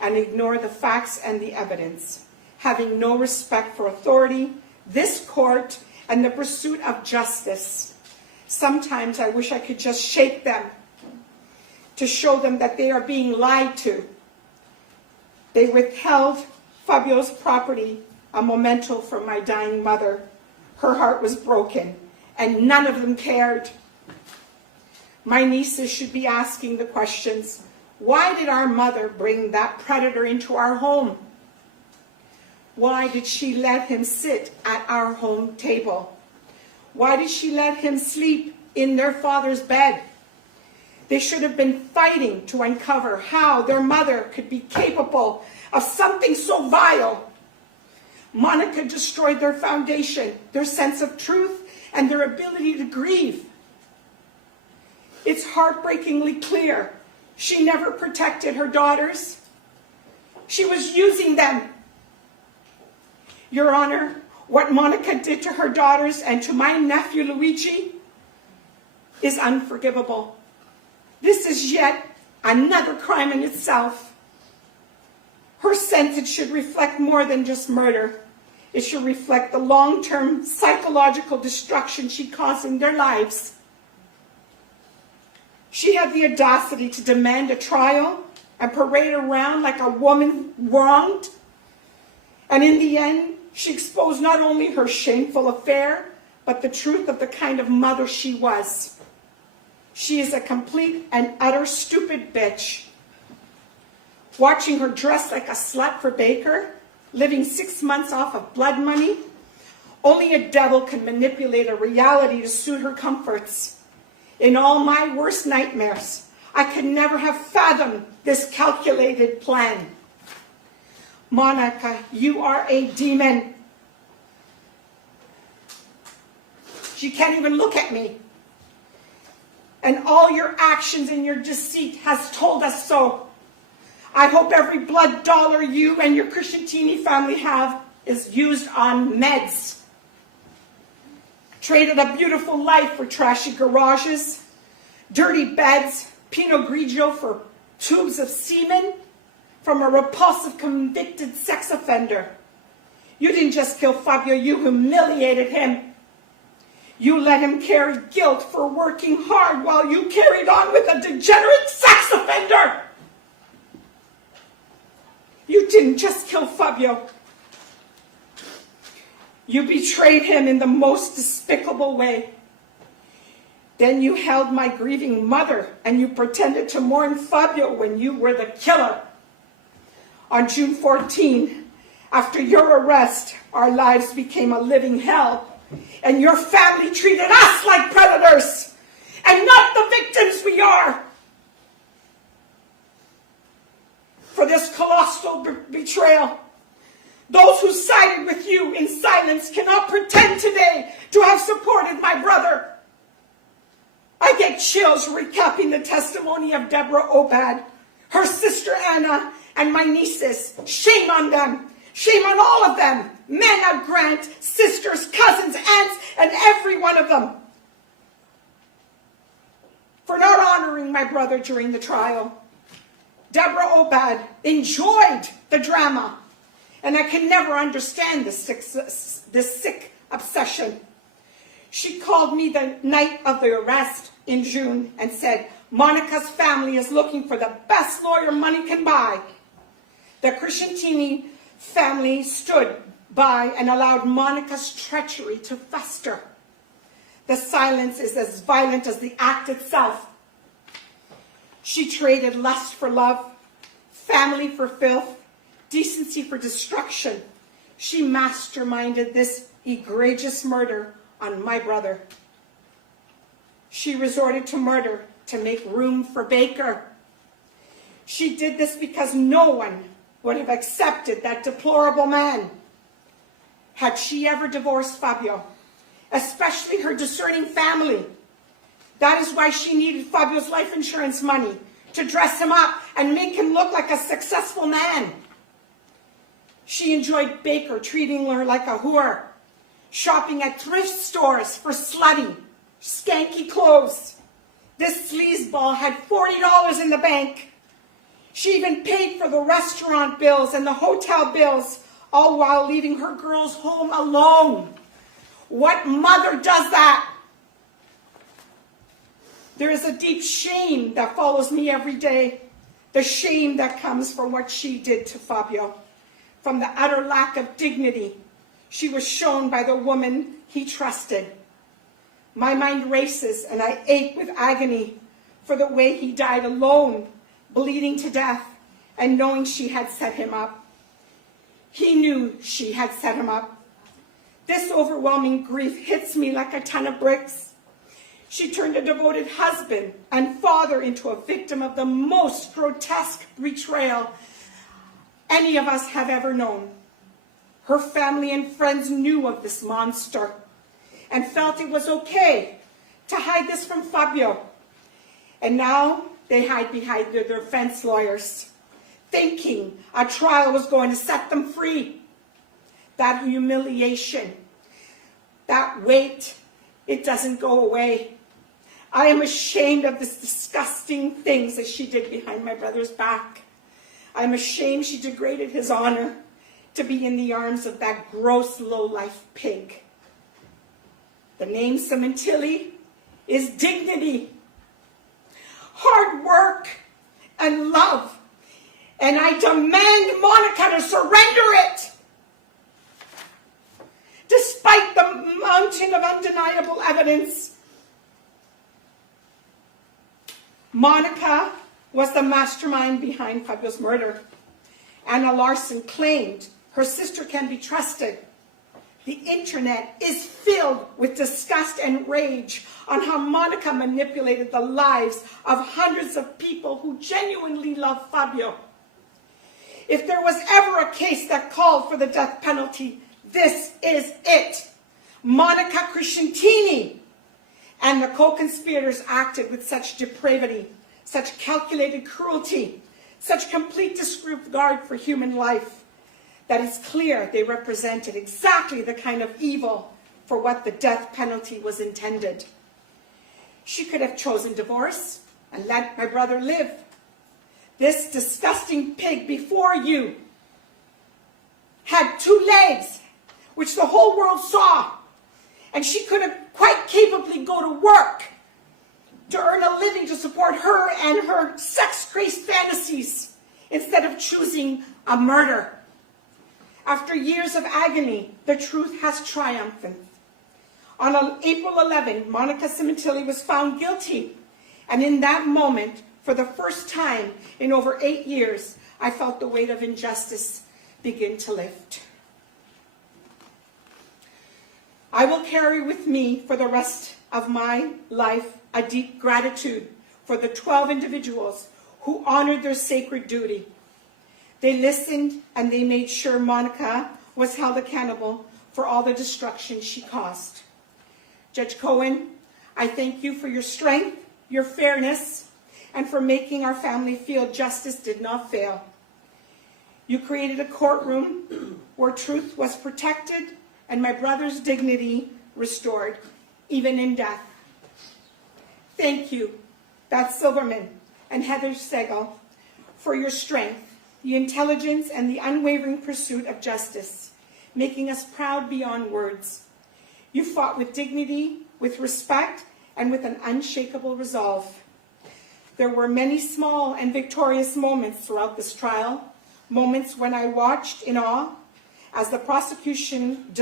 and ignore the facts and the evidence, having no respect for authority, this court, and the pursuit of justice. Sometimes I wish I could just shake them to show them that they are being lied to. They withheld Fabio's property, a memento from my dying mother. Her heart was broken, and none of them cared. My nieces should be asking the questions, why did our mother bring that predator into our home? Why did she let him sit at our home table? Why did she let him sleep in their father's bed? They should have been fighting to uncover how their mother could be capable of something so vile. Monica destroyed their foundation, their sense of truth, and their ability to grieve. It's heartbreakingly clear she never protected her daughters. She was using them. Your Honor, what Monica did to her daughters and to my nephew Luigi is unforgivable. This is yet another crime in itself. Her sentence should reflect more than just murder. It should reflect the long-term psychological destruction she caused in their lives. She had the audacity to demand a trial and parade around like a woman wronged. And in the end, she exposed not only her shameful affair, but the truth of the kind of mother she was. She is a complete and utter stupid bitch. Watching her dressed like a slut for Baker, living 6 months off of blood money, only a devil can manipulate a reality to suit her comforts. In all my worst nightmares, I could never have fathomed this calculated plan. Monica, you are a demon. She can't even look at me. And all your actions and your deceit has told us so. I hope every blood dollar you and your Crescentini family have is used on meds. Traded a beautiful life for trashy garages, dirty beds, Pinot Grigio for tubes of semen from a repulsive convicted sex offender. You didn't just kill Fabio, you humiliated him. You let him carry guilt for working hard while you carried on with a degenerate sex offender. You didn't just kill Fabio. You betrayed him in the most despicable way. Then you held my grieving mother and you pretended to mourn Fabio when you were the killer. On June 14, after your arrest, our lives became a living hell. And your family treated us like predators and not the victims we are. For this colossal betrayal, those who sided with you in silence cannot pretend today to have supported my brother. I get chills recapping the testimony of Deborah Obad, her sister Anna, and my nieces. Shame on them. Shame on all of them. Mena Grant, sisters, cousins, aunts, and every one of them. For not honoring my brother during the trial. Deborah Obad enjoyed the drama. And I can never understand this sick obsession. She called me the night of the arrest in June and said, Monica's family is looking for the best lawyer money can buy. The Crescentini family stood by and allowed Monica's treachery to fester. The silence is as violent as the act itself. She traded lust for love, family for filth, decency for destruction. She masterminded this egregious murder on my brother. She resorted to murder to make room for Baker. She did this because no one would have accepted that deplorable man. Had she ever divorced Fabio, especially her discerning family, that is why she needed Fabio's life insurance money to dress him up and make him look like a successful man. She enjoyed Baker treating her like a whore, shopping at thrift stores for slutty, skanky clothes. This sleazeball had $40 in the bank. She even paid for the restaurant bills and the hotel bills, all while leaving her girls home alone. What mother does that? There is a deep shame that follows me every day. The shame that comes from what she did to Fabio, from the utter lack of dignity she was shown by the woman he trusted. My mind races and I ache with agony for the way he died alone, bleeding to death, and knowing she had set him up. He knew she had set him up. This overwhelming grief hits me like a ton of bricks. She turned a devoted husband and father into a victim of the most grotesque betrayal any of us have ever known. Her family and friends knew of this monster and felt it was okay to hide this from Fabio. And now they hide behind their defense lawyers, thinking a trial was going to set them free. That humiliation, that weight, it doesn't go away. I am ashamed of this disgusting things that she did behind my brother's back. I'm ashamed she degraded his honor to be in the arms of that gross, low-life pig. The name Sementilli is dignity, hard work, and love. And I demand Monica to surrender it. Despite the mountain of undeniable evidence, Monica was the mastermind behind Fabio's murder. Anna Larson claimed her sister can be trusted. The internet is filled with disgust and rage on how Monica manipulated the lives of hundreds of people who genuinely love Fabio. If there was ever a case that called for the death penalty, this is it. Monica Crescentini and the co-conspirators acted with such depravity, such calculated cruelty, such complete disregard for human life, that it's clear they represented exactly the kind of evil for what the death penalty was intended. She could have chosen divorce and let my brother live. This disgusting pig before you had 2 legs, which the whole world saw, and she could have quite capably go to work to earn a living to support her and her sex-crazed fantasies instead of choosing a murder. After years of agony, the truth has triumphed. On April 11, Monica Sementilli was found guilty, and in that moment, for the first time in over 8 years, I felt the weight of injustice begin to lift. I will carry with me for the rest of my life a deep gratitude for the 12 individuals who honored their sacred duty. They listened and they made sure Monica was held accountable for all the destruction she caused. Judge Cohen, I thank you for your strength, your fairness, and for making our family feel justice did not fail. You created a courtroom where truth was protected and my brother's dignity restored, even in death. Thank you, Beth Silverman and Heather Segal, for your strength, the intelligence, and the unwavering pursuit of justice, making us proud beyond words. You fought with dignity, with respect, and with an unshakable resolve. There were many small and victorious moments throughout this trial, moments when I watched in awe as the prosecution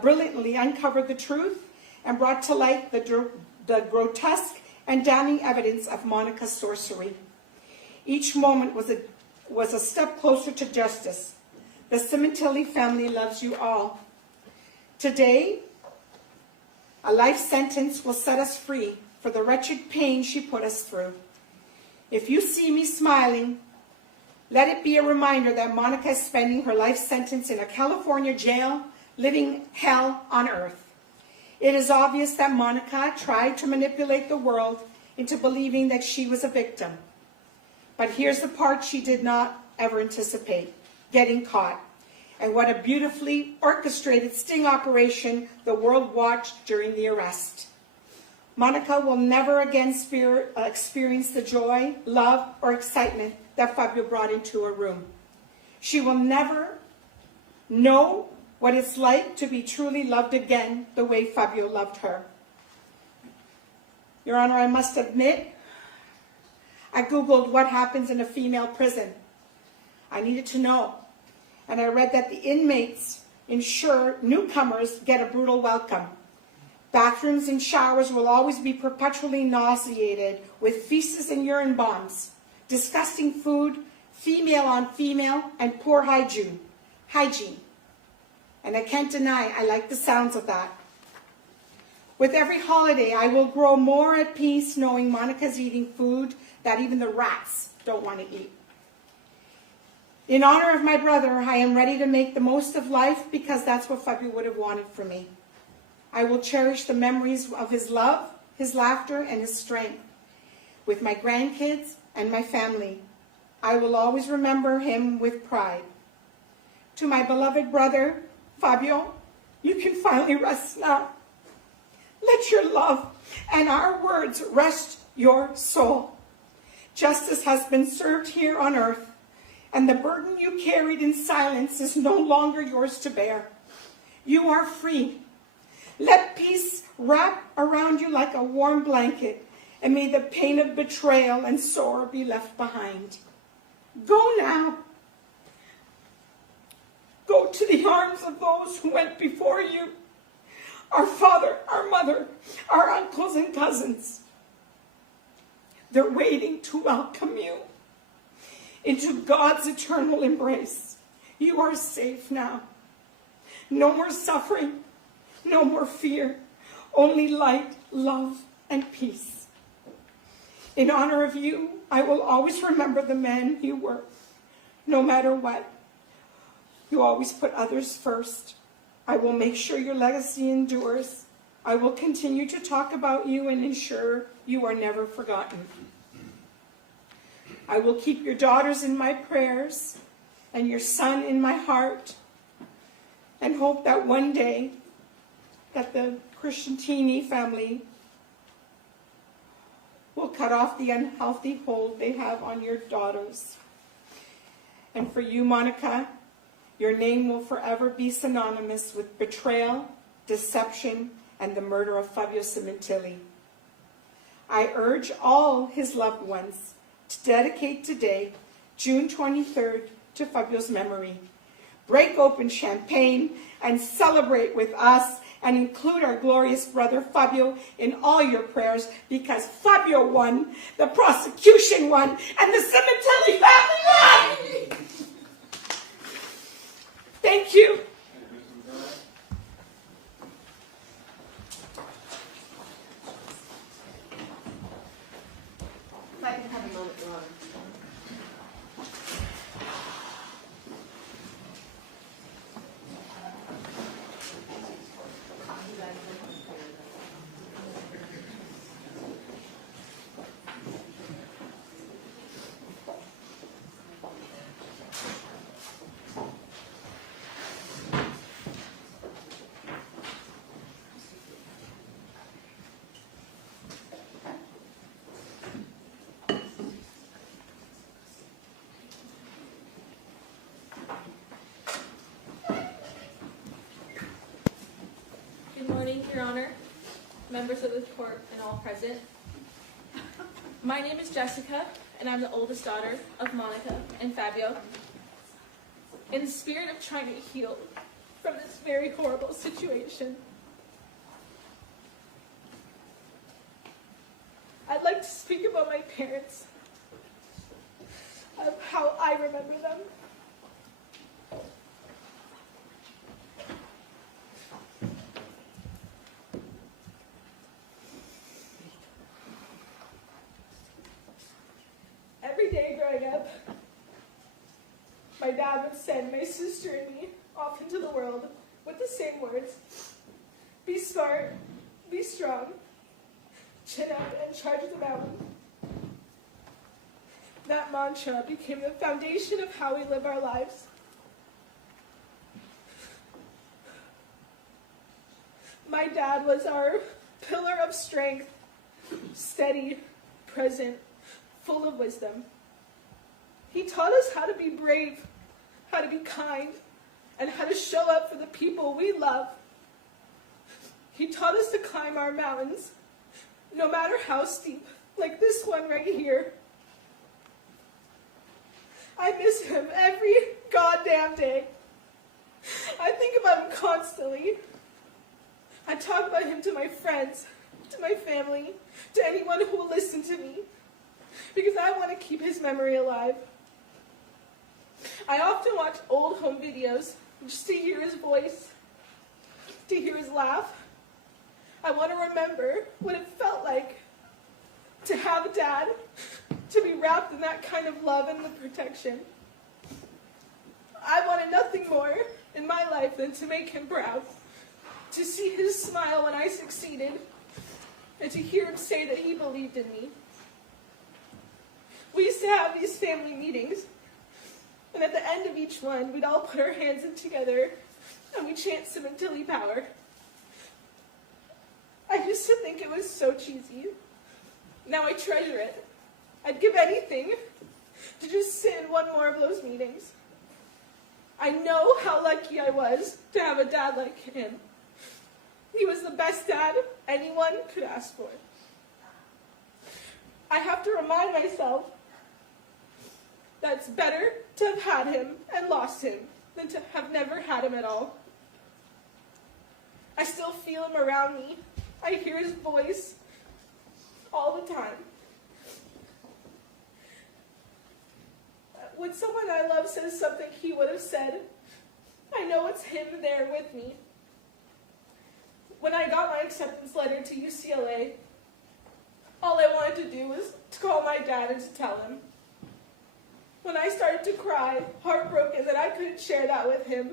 brilliantly uncovered the truth and brought to light the grotesque and damning evidence of Monica's sorcery. Each moment was a step closer to justice. The Sementilli family loves you all. Today, a life sentence will set us free for the wretched pain she put us through. If you see me smiling, let it be a reminder that Monica is spending her life sentence in a California jail, living hell on earth. It is obvious that Monica tried to manipulate the world into believing that she was a victim. But here's the part she did not ever anticipate: getting caught. And what a beautifully orchestrated sting operation the world watched during the arrest. Monica will never again experience the joy, love, or excitement that Fabio brought into her room. She will never know what it's like to be truly loved again the way Fabio loved her. Your Honor, I must admit, I Googled what happens in a female prison. I needed to know. And I read that the inmates ensure newcomers get a brutal welcome. Bathrooms and showers will always be perpetually nauseated with feces and urine bombs, disgusting food, female on female, and poor hygiene. hygiene. And I can't deny I like the sounds of that. With every holiday, I will grow more at peace knowing Monica's eating food that even the rats don't want to eat. In honor of my brother, I am ready to make the most of life because that's what Fabio would have wanted for me. I will cherish the memories of his love, his laughter, and his strength. With my grandkids and my family, I will always remember him with pride. To my beloved brother, Fabio, you can finally rest now. Let your love and our words rest your soul. Justice has been served here on earth, and the burden you carried in silence is no longer yours to bear. You are free. Let peace wrap around you like a warm blanket, and may the pain of betrayal and sorrow be left behind. Go now. Go to the arms of those who went before you, our father, our mother, our uncles and cousins. They're waiting to welcome you into God's eternal embrace. You are safe now. No more suffering, no more fear, only light, love, and peace. In honor of you, I will always remember the man you were, no matter what. You always put others first. I will make sure your legacy endures. I will continue to talk about you and ensure you are never forgotten. I will keep your daughters in my prayers and your son in my heart, and hope that one day that the Christiantini family will cut off the unhealthy hold they have on your daughters. And for you, Monica, your name will forever be synonymous with betrayal, deception, and the murder of Fabio Sementilli. I urge all his loved ones to dedicate today, June 23rd, to Fabio's memory. Break open champagne and celebrate with us, and include our glorious brother Fabio in all your prayers, because Fabio won, the prosecution won, and the Sementilli family won! Thank you. If I can have a moment, Your Honor. Good morning, Your Honor, members of the court, and all present. My name is Jessica, and I'm the oldest daughter of Monica and Fabio. In the spirit of trying to heal from this very horrible situation, I'd like to speak about my parents, of how I remember them. Every day growing up, my dad would send my sister and me off into the world with the same words: be smart, be strong, chin up, and charge the mountain. That mantra became the foundation of how we live our lives. My dad was our pillar of strength, steady, present, full of wisdom. He taught us how to be brave, how to be kind, and how to show up for the people we love. He taught us to climb our mountains, no matter how steep, like this one right here. I miss him every goddamn day. I think about him constantly. I talk about him to my friends, to my family, to anyone who will listen to me, because I want to keep his memory alive. I often watch old home videos just to hear his voice, to hear his laugh. I want to remember what it felt like to have a dad, to be wrapped in that kind of love and protection. I wanted nothing more in my life than to make him proud, to see his smile when I succeeded, and to hear him say that he believed in me. We used to have these family meetings, and at the end of each one, we'd all put our hands in together, and we'd chant Sementilli power. I used to think it was so cheesy. Now I treasure it. I'd give anything to just sit in one more of those meetings. I know how lucky I was to have a dad like him. He was the best dad anyone could ask for. I have to remind myself that it's better to have had him and lost him than to have never had him at all. I still feel him around me. I hear his voice all the time. When someone I love says something he would have said, I know it's him there with me. When I got my acceptance letter to UCLA, all I wanted to do was to call my dad and to tell him. When I started to cry, heartbroken that I couldn't share that with him,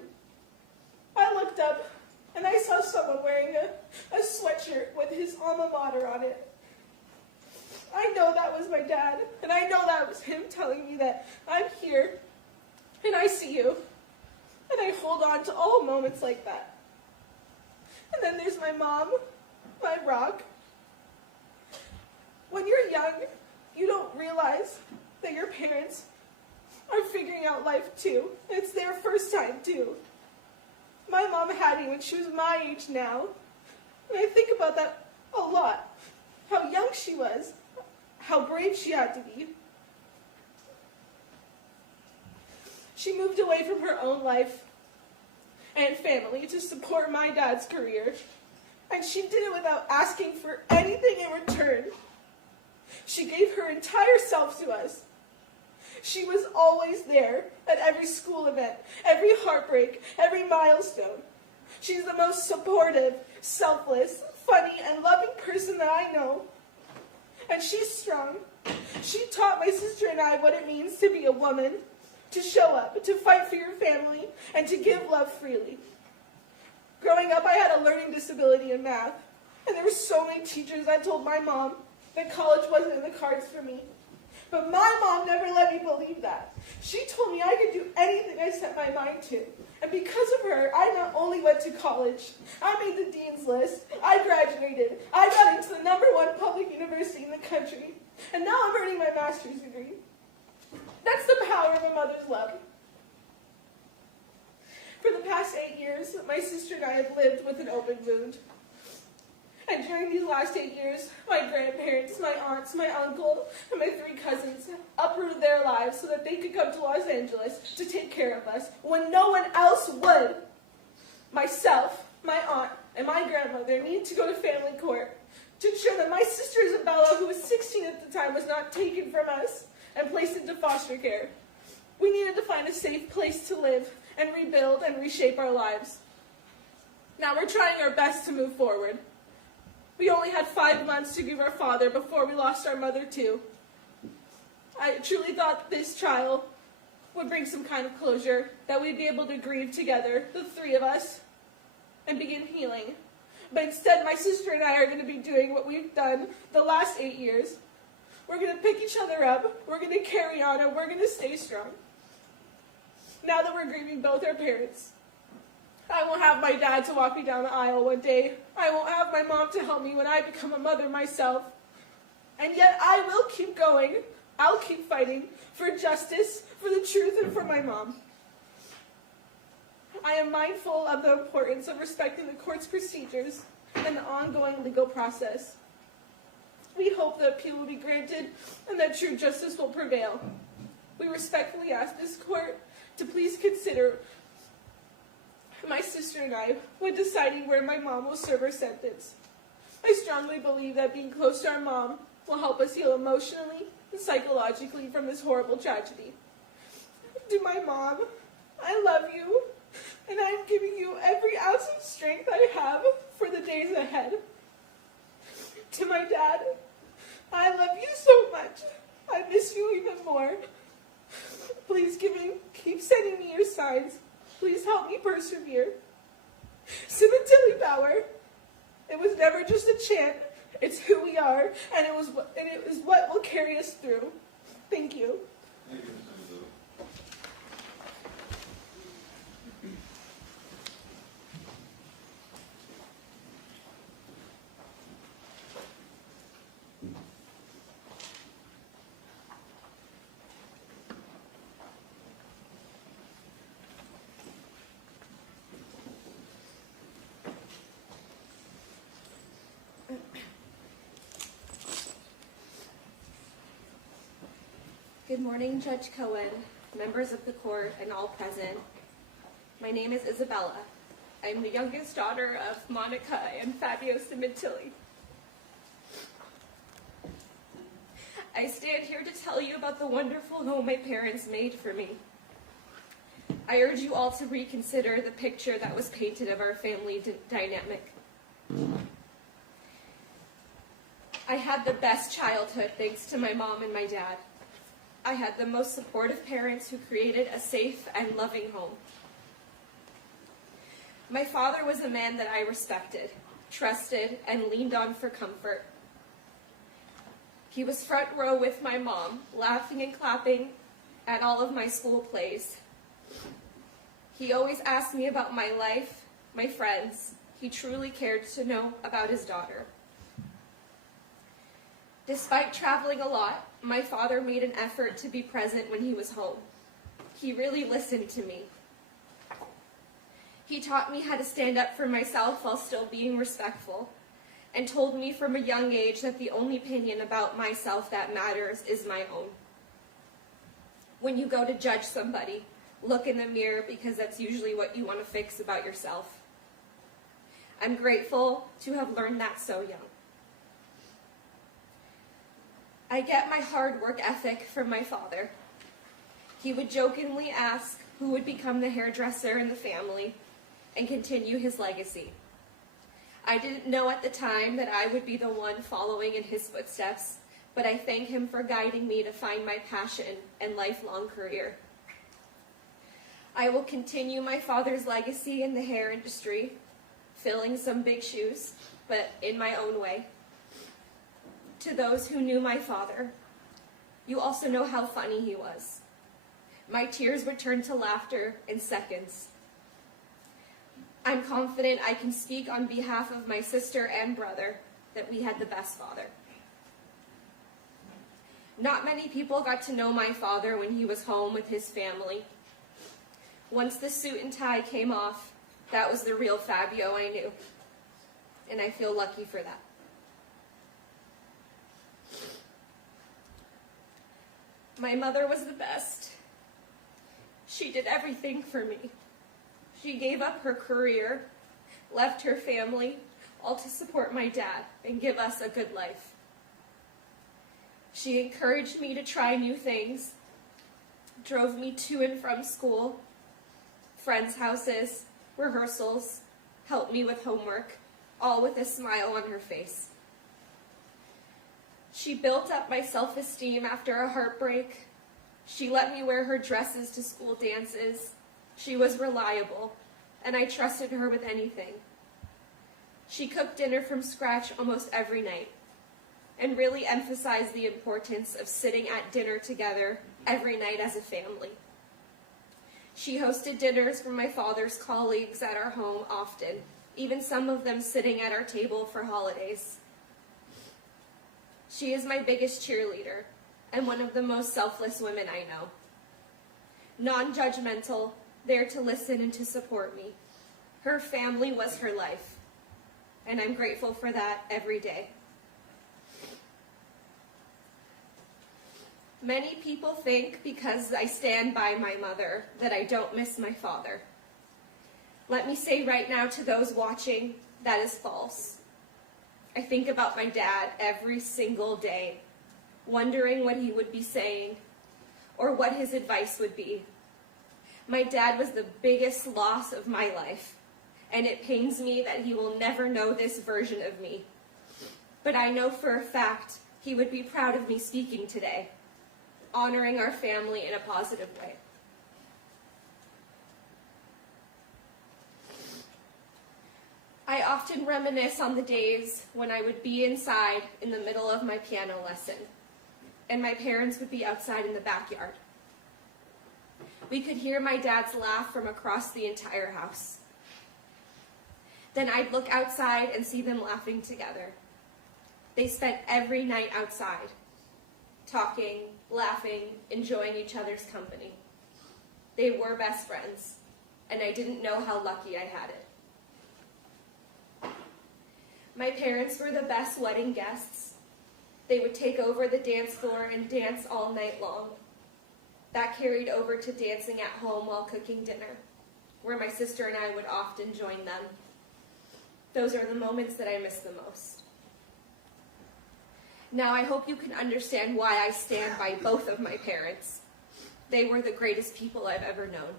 I looked up and I saw someone wearing a sweatshirt with his alma mater on it. I know that was my dad, and I know that was him telling me that I'm here, and I see you, and I hold on to all moments like that. And then there's my mom, my rock. When you're young, you don't realize that your parents are figuring out life too. It's their first time too. My mom had me when she was my age now, and I think about that a lot. How young she was, how brave she had to be. She moved away from her own life and family to support my dad's career, and she did it without asking for anything in return. She gave her entire self to us. She was always there at every school event, every heartbreak, every milestone. She's the most supportive, selfless, funny, and loving person that I know. And she's strong. She taught my sister and I what it means to be a woman, to show up, to fight for your family, and to give love freely. Growing up, I had a learning disability in math, and there were so many teachers that told my mom that college wasn't in the cards for me. But my mom never let me believe that. She told me I could do anything I set my mind to. And because of her, I not only went to college, I made the dean's list, I graduated, I got into the #1 public university in the country, and now I'm earning my master's degree. That's the power of a mother's love. For the past 8 years, my sister and I have lived with an open wound. And during these last 8 years, my grandparents, my aunts, my uncle, and my 3 cousins uprooted their lives so that they could come to Los Angeles to take care of us when no one else would. Myself, my aunt, and my grandmother needed to go to family court to ensure that my sister Isabella, who was 16 at the time, was not taken from us and placed into foster care. We needed to find a safe place to live and rebuild and reshape our lives. Now we're trying our best to move forward. We only had 5 months to grieve our father before we lost our mother too. I truly thought this trial would bring some kind of closure, that we'd be able to grieve together, the 3 of us, and begin healing. But instead, my sister and I are going to be doing what we've done the last 8 years. We're going to pick each other up, we're going to carry on, and we're going to stay strong. Now that we're grieving both our parents, I won't have my dad to walk me down the aisle one day. I won't have my mom to help me when I become a mother myself. And yet I will keep going. I'll keep fighting for justice, for the truth, and for my mom. I am mindful of the importance of respecting the court's procedures and the ongoing legal process. We hope the appeal will be granted and that true justice will prevail. We respectfully ask this court to please consider my sister and I when deciding where my mom will serve her sentence. I strongly believe that being close to our mom will help us heal emotionally and psychologically from this horrible tragedy. To my mom, I love you, and I'm giving you every ounce of strength I have for the days ahead. To my dad, I love you so much. I miss you even more. Please keep sending me your signs. Please help me persevere. Sementilli Power. It was never just a chant. It's who we are, and it is what will carry us through. Thank you. Thank you, Ms. Sementilli. Good morning, Judge Cohen, members of the court, and all present. My name is Isabella. I'm the youngest daughter of Monica and Fabio Sementilli. I stand here to tell you about the wonderful home my parents made for me. I urge you all to reconsider the picture that was painted of our family dynamic. I had the best childhood thanks to my mom and my dad. I had the most supportive parents who created a safe and loving home. My father was a man that I respected, trusted, and leaned on for comfort. He was front row with my mom, laughing and clapping at all of my school plays. He always asked me about my life, my friends. He truly cared to know about his daughter. Despite traveling a lot, my father made an effort to be present when he was home. He really listened to me. He taught me how to stand up for myself while still being respectful, and told me from a young age that the only opinion about myself that matters is my own. When you go to judge somebody, look in the mirror because that's usually what you want to fix about yourself. I'm grateful to have learned that so young. I get my hard work ethic from my father. He would jokingly ask who would become the hairdresser in the family and continue his legacy. I didn't know at the time that I would be the one following in his footsteps, but I thank him for guiding me to find my passion and lifelong career. I will continue my father's legacy in the hair industry, filling some big shoes, but in my own way. To those who knew my father, you also know how funny he was. My tears would turn to laughter in seconds. I'm confident I can speak on behalf of my sister and brother that we had the best father. Not many people got to know my father when he was home with his family. Once the suit and tie came off, that was the real Fabio I knew, and I feel lucky for that. My mother was the best. She did everything for me. She gave up her career, left her family, all to support my dad and give us a good life. She encouraged me to try new things, drove me to and from school, friends' houses, rehearsals, helped me with homework, all with a smile on her face. She built up my self-esteem after a heartbreak. She let me wear her dresses to school dances. She was reliable, and I trusted her with anything. She cooked dinner from scratch almost every night, and really emphasized the importance of sitting at dinner together every night as a family. She hosted dinners for my father's colleagues at our home often, even some of them sitting at our table for holidays. She is my biggest cheerleader and one of the most selfless women I know. Non-judgmental, there to listen and to support me. Her family was her life, and I'm grateful for that every day. Many people think because I stand by my mother that I don't miss my father. Let me say right now to those watching, that is false. I think about my dad every single day, wondering what he would be saying or what his advice would be. My dad was the biggest loss of my life, and it pains me that he will never know this version of me. But I know for a fact he would be proud of me speaking today, honoring our family in a positive way. I often reminisce on the days when I would be inside in the middle of my piano lesson, and my parents would be outside in the backyard. We could hear my dad's laugh from across the entire house. Then I'd look outside and see them laughing together. They spent every night outside, talking, laughing, enjoying each other's company. They were best friends, and I didn't know how lucky I had it. My parents were the best wedding guests. They would take over the dance floor and dance all night long. That carried over to dancing at home while cooking dinner, where my sister and I would often join them. Those are the moments that I miss the most. Now I hope you can understand why I stand by both of my parents. They were the greatest people I've ever known.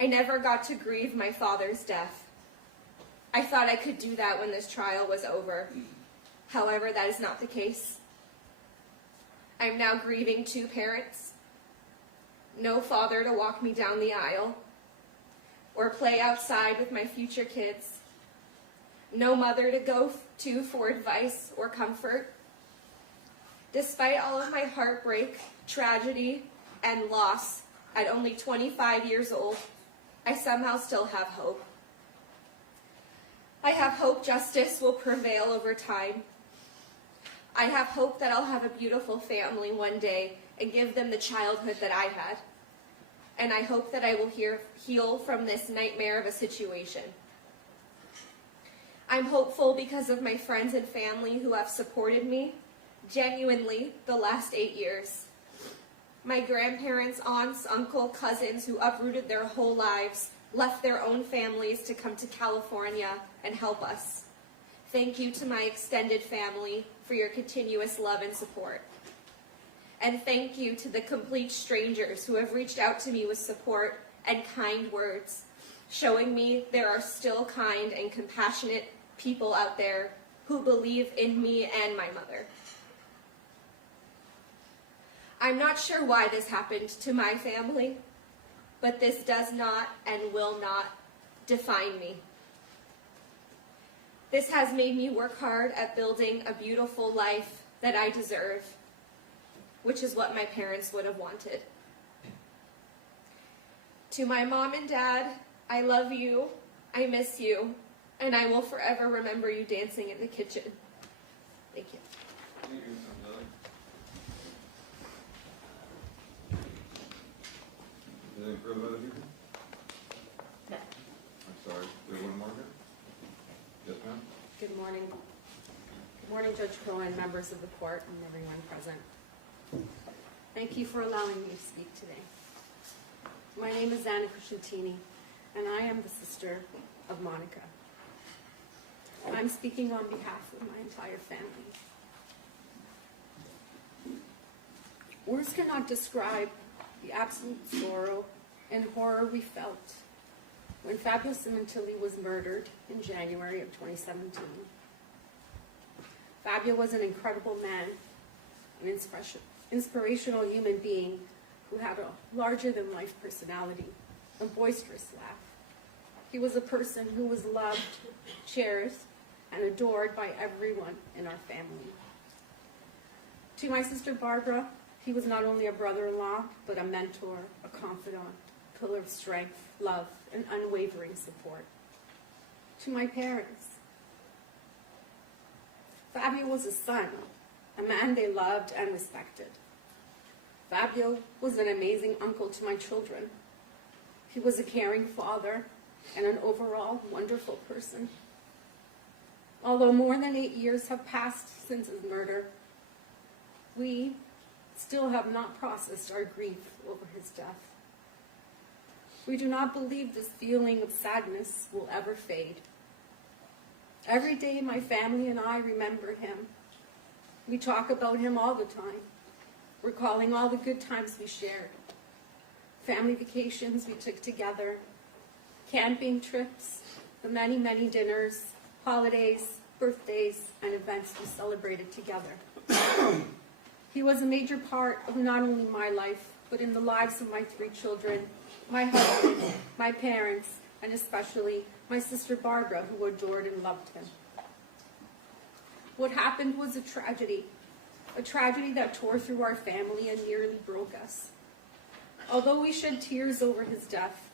I never got to grieve my father's death. I thought I could do that when this trial was over. However, that is not the case. I'm now grieving 2 parents. No father to walk me down the aisle or play outside with my future kids. No mother to go to for advice or comfort. Despite all of my heartbreak, tragedy, and loss at only 25 years old, I somehow still have hope. I have hope justice will prevail over time. I have hope that I'll have a beautiful family one day and give them the childhood that I had. And I hope that I will heal from this nightmare of a situation. I'm hopeful because of my friends and family who have supported me, genuinely, the last 8 years. My grandparents, aunts, uncle, cousins who uprooted their whole lives, left their own families to come to California and help us. Thank you to my extended family for your continuous love and support. And thank you to the complete strangers who have reached out to me with support and kind words, showing me there are still kind and compassionate people out there who believe in me and my mother. I'm not sure why this happened to my family, but this does not and will not define me. This has made me work hard at building a beautiful life that I deserve, which is what my parents would have wanted. To my mom and dad, I love you, I miss you, and I will forever remember you dancing in the kitchen. Thank you. Thank you, Ms. Sementilli. Anything further, other people? No. I'm sorry, there's one more here? Yes, ma'am? Good morning. Good morning, Judge Cohen, members of the court, and everyone present. Thank you for allowing me to speak today. My name is Anna Cuscientini, and I am the sister of Monica. I'm speaking on behalf of my entire family. Words cannot describe the absolute sorrow and horror we felt when Fabio Sementilli was murdered in January of 2017. Fabio was an incredible man, an inspirational human being who had a larger-than-life personality, a boisterous laugh. He was a person who was loved, cherished, and adored by everyone in our family. To my sister Barbara, he was not only a brother-in-law, but a mentor, a confidant, a pillar of strength, love, and unwavering support. To my parents, Fabio was a son, a man they loved and respected. Fabio was an amazing uncle to my children. He was a caring father and an overall wonderful person. Although more than 8 years have passed since his murder, we still have not processed our grief over his death. We do not believe this feeling of sadness will ever fade. Every day my family and I remember him. We talk about him all the time, recalling all the good times we shared, family vacations we took together, camping trips, the many, many dinners, holidays, birthdays, and events we celebrated together. He was a major part of not only my life, but in the lives of my 3 children, my husband, my parents, and especially my sister Barbara, who adored and loved him. What happened was a tragedy that tore through our family and nearly broke us. Although we shed tears over his death,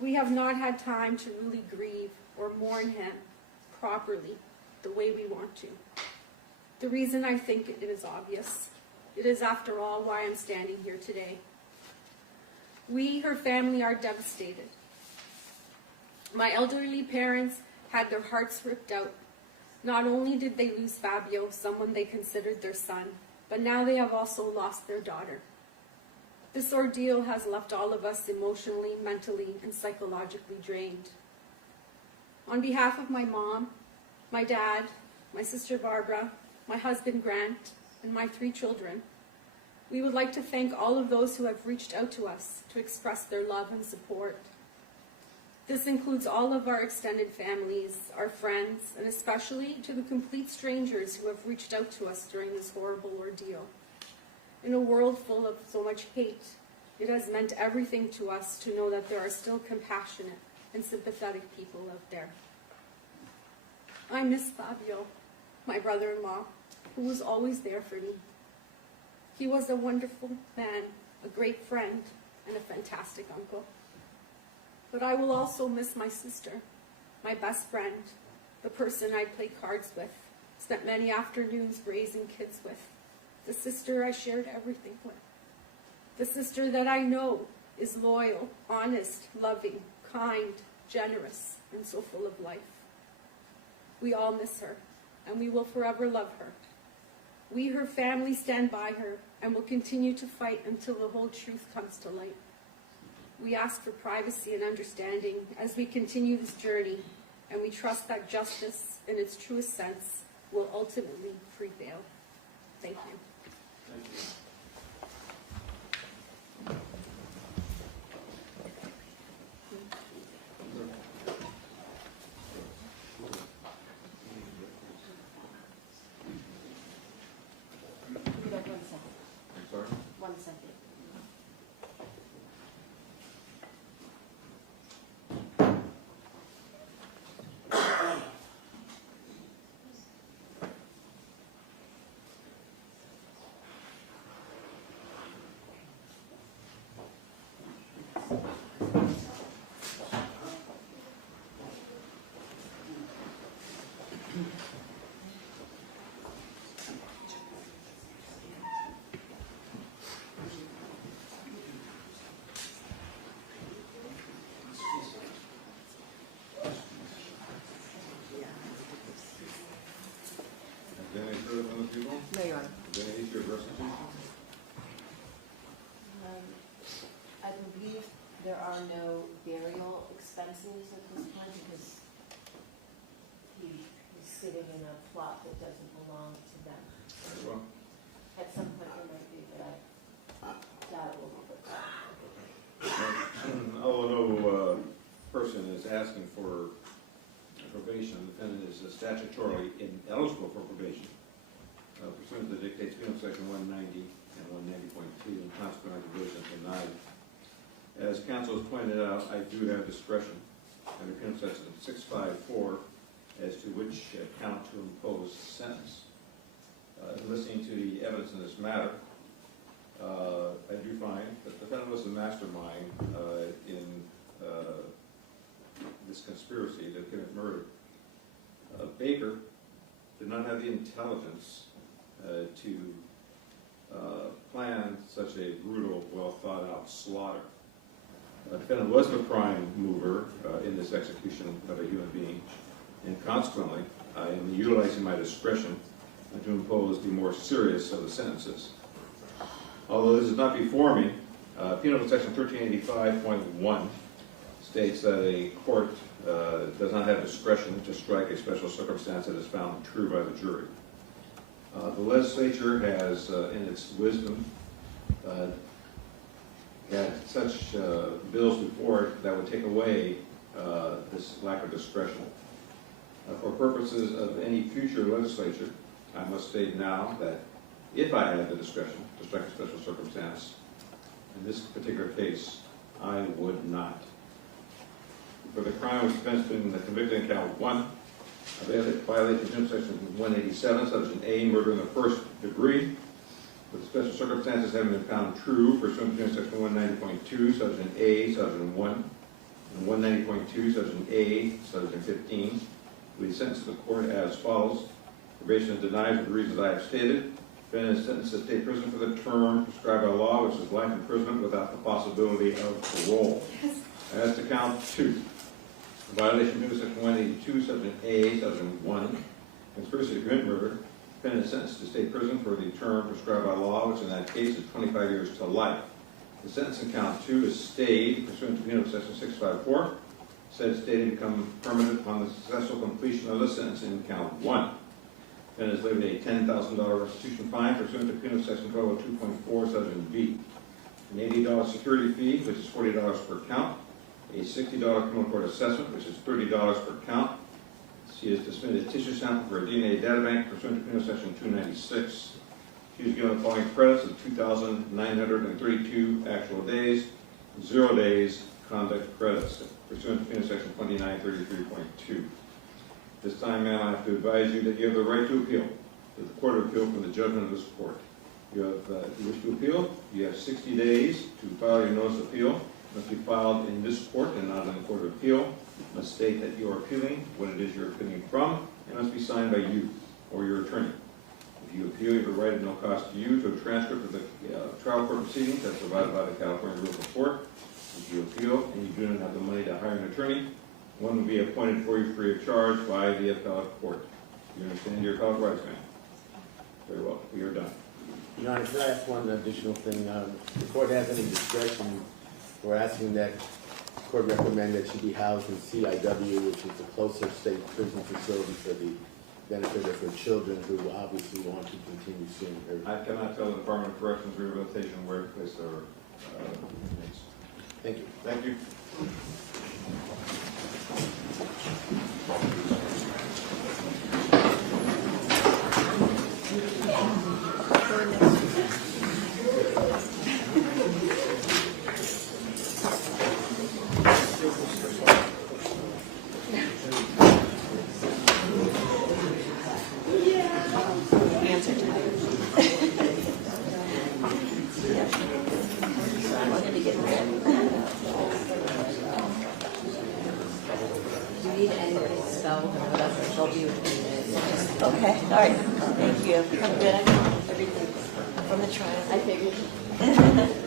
we have not had time to really grieve or mourn him properly the way we want to. The reason I think it is obvious. It is, after all, why I'm standing here today. We, her family, are devastated. My elderly parents had their hearts ripped out. Not only did they lose Fabio, someone they considered their son, but now they have also lost their daughter. This ordeal has left all of us emotionally, mentally, and psychologically drained. On behalf of my mom, my dad, my sister Barbara, my husband Grant, and my 3 children, we would like to thank all of those who have reached out to us to express their love and support. This includes all of our extended families, our friends, and especially to the complete strangers who have reached out to us during this horrible ordeal. In a world full of so much hate, it has meant everything to us to know that there are still compassionate and sympathetic people out there. I miss Fabio, my brother-in-law, who was always there for me. He was a wonderful man, a great friend, and a fantastic uncle. But I will also miss my sister, my best friend, the person I played cards with, spent many afternoons raising kids with, the sister I shared everything with, the sister that I know is loyal, honest, loving, kind, generous, and so full of life. We all miss her, and we will forever love her. We, her family, stand by her and will continue to fight until the whole truth comes to light. We ask for privacy and understanding as we continue this journey, and we trust that justice, in its truest sense, will ultimately prevail. Thank you. Thank you. Give me back 1 second. I'm sorry? 1 second. Is there any further from the people? No, Your Honor. Is there any issue of restitution? I believe there are no burial expenses at this point because he is sitting in a plot that doesn't belong to them. Very well. At some point there might be, but I doubt it will be. Although no person is asking for probation, the defendant is statutorily ineligible for probation pursuant to the dictates penal section 190 and 190.2, and consequently probation is denied. As counsel has pointed out, I do have discretion under penal section 654 as to which count to impose sentence. Listening to the evidence in this matter, I do find that the defendant was the mastermind in this conspiracy to commit murder. Baker did not have the intelligence to plan such a brutal, well-thought-out slaughter. The defendant was the prime mover in this execution of a human being, and consequently, I am utilizing my discretion to impose the more serious of the sentences. Although this is not before me, Penal Section 1385.1 states that a court does not have discretion to strike a special circumstance that is found true by the jury. The legislature has, in its wisdom, had such bills before it that would take away this lack of discretion. For purposes of any future legislature, I must state now that if I had the discretion to strike a special circumstance, in this particular case, I would not. For the crime which has been convicted in count 1, a violation of section 187, subsection A, murder in the first degree, with special circumstances having been found true pursuant to section 190.2, subsection A, subsection 1, and 190.2, subsection A, subsection 15, we sentence the court as follows. Probation is denied for the reasons I have stated. Defendant is sentenced to state prison for the term prescribed by law, which is life imprisonment without the possibility of parole. Yes. As to count 2, violation of section 182, subsection A, subsection 1, conspiracy to commit murder. Defendant is sentenced to state prison for the term prescribed by law, which in that case is 25 years to life. The sentence in count 2 is stayed pursuant to penal section 654. Said stay become permanent upon the successful completion of the sentence in count 1. Then is levied a $10,000 restitution fine pursuant to penal section 1202.4, subsection B. An $80 security fee, which is $40 per count. A $60 criminal court assessment, which is $30 per count. She is to submit a tissue sample for a DNA databank pursuant to penal section 296. She is given the following credits of 2,932 actual days, 0 days conduct credits pursuant to penal section 2933.2. This time, ma'am, I have to advise you that you have the right to appeal to the Court of Appeal from the judgment of this court. You have, if you wish to appeal, you have 60 days to file your notice of appeal. It must be filed in this court and not in the Court of Appeal. It must state that you are appealing, what it is you're appealing from. It must be signed by you or your attorney. If you appeal, you have a right at no cost to you to a transcript of the trial court proceedings that's provided by the California Rules of Court. If you appeal and you do not have the money to hire an attorney, one will be appointed for you free of charge by the appellate court. You understand your appellate rights, ma'am? Very well. We are done. Your Honor, could I ask one additional thing? The court has any discretion for asking that the court recommend that she be housed in CIW, which is the closer state prison facility for the benefit of her children who obviously want to continue seeing her. I cannot tell the Department of Corrections and Rehabilitation where to place their inmates. Thank you. Thank you. Okay, all right. Thank you. I'm good. I know everything from the trial. I figured.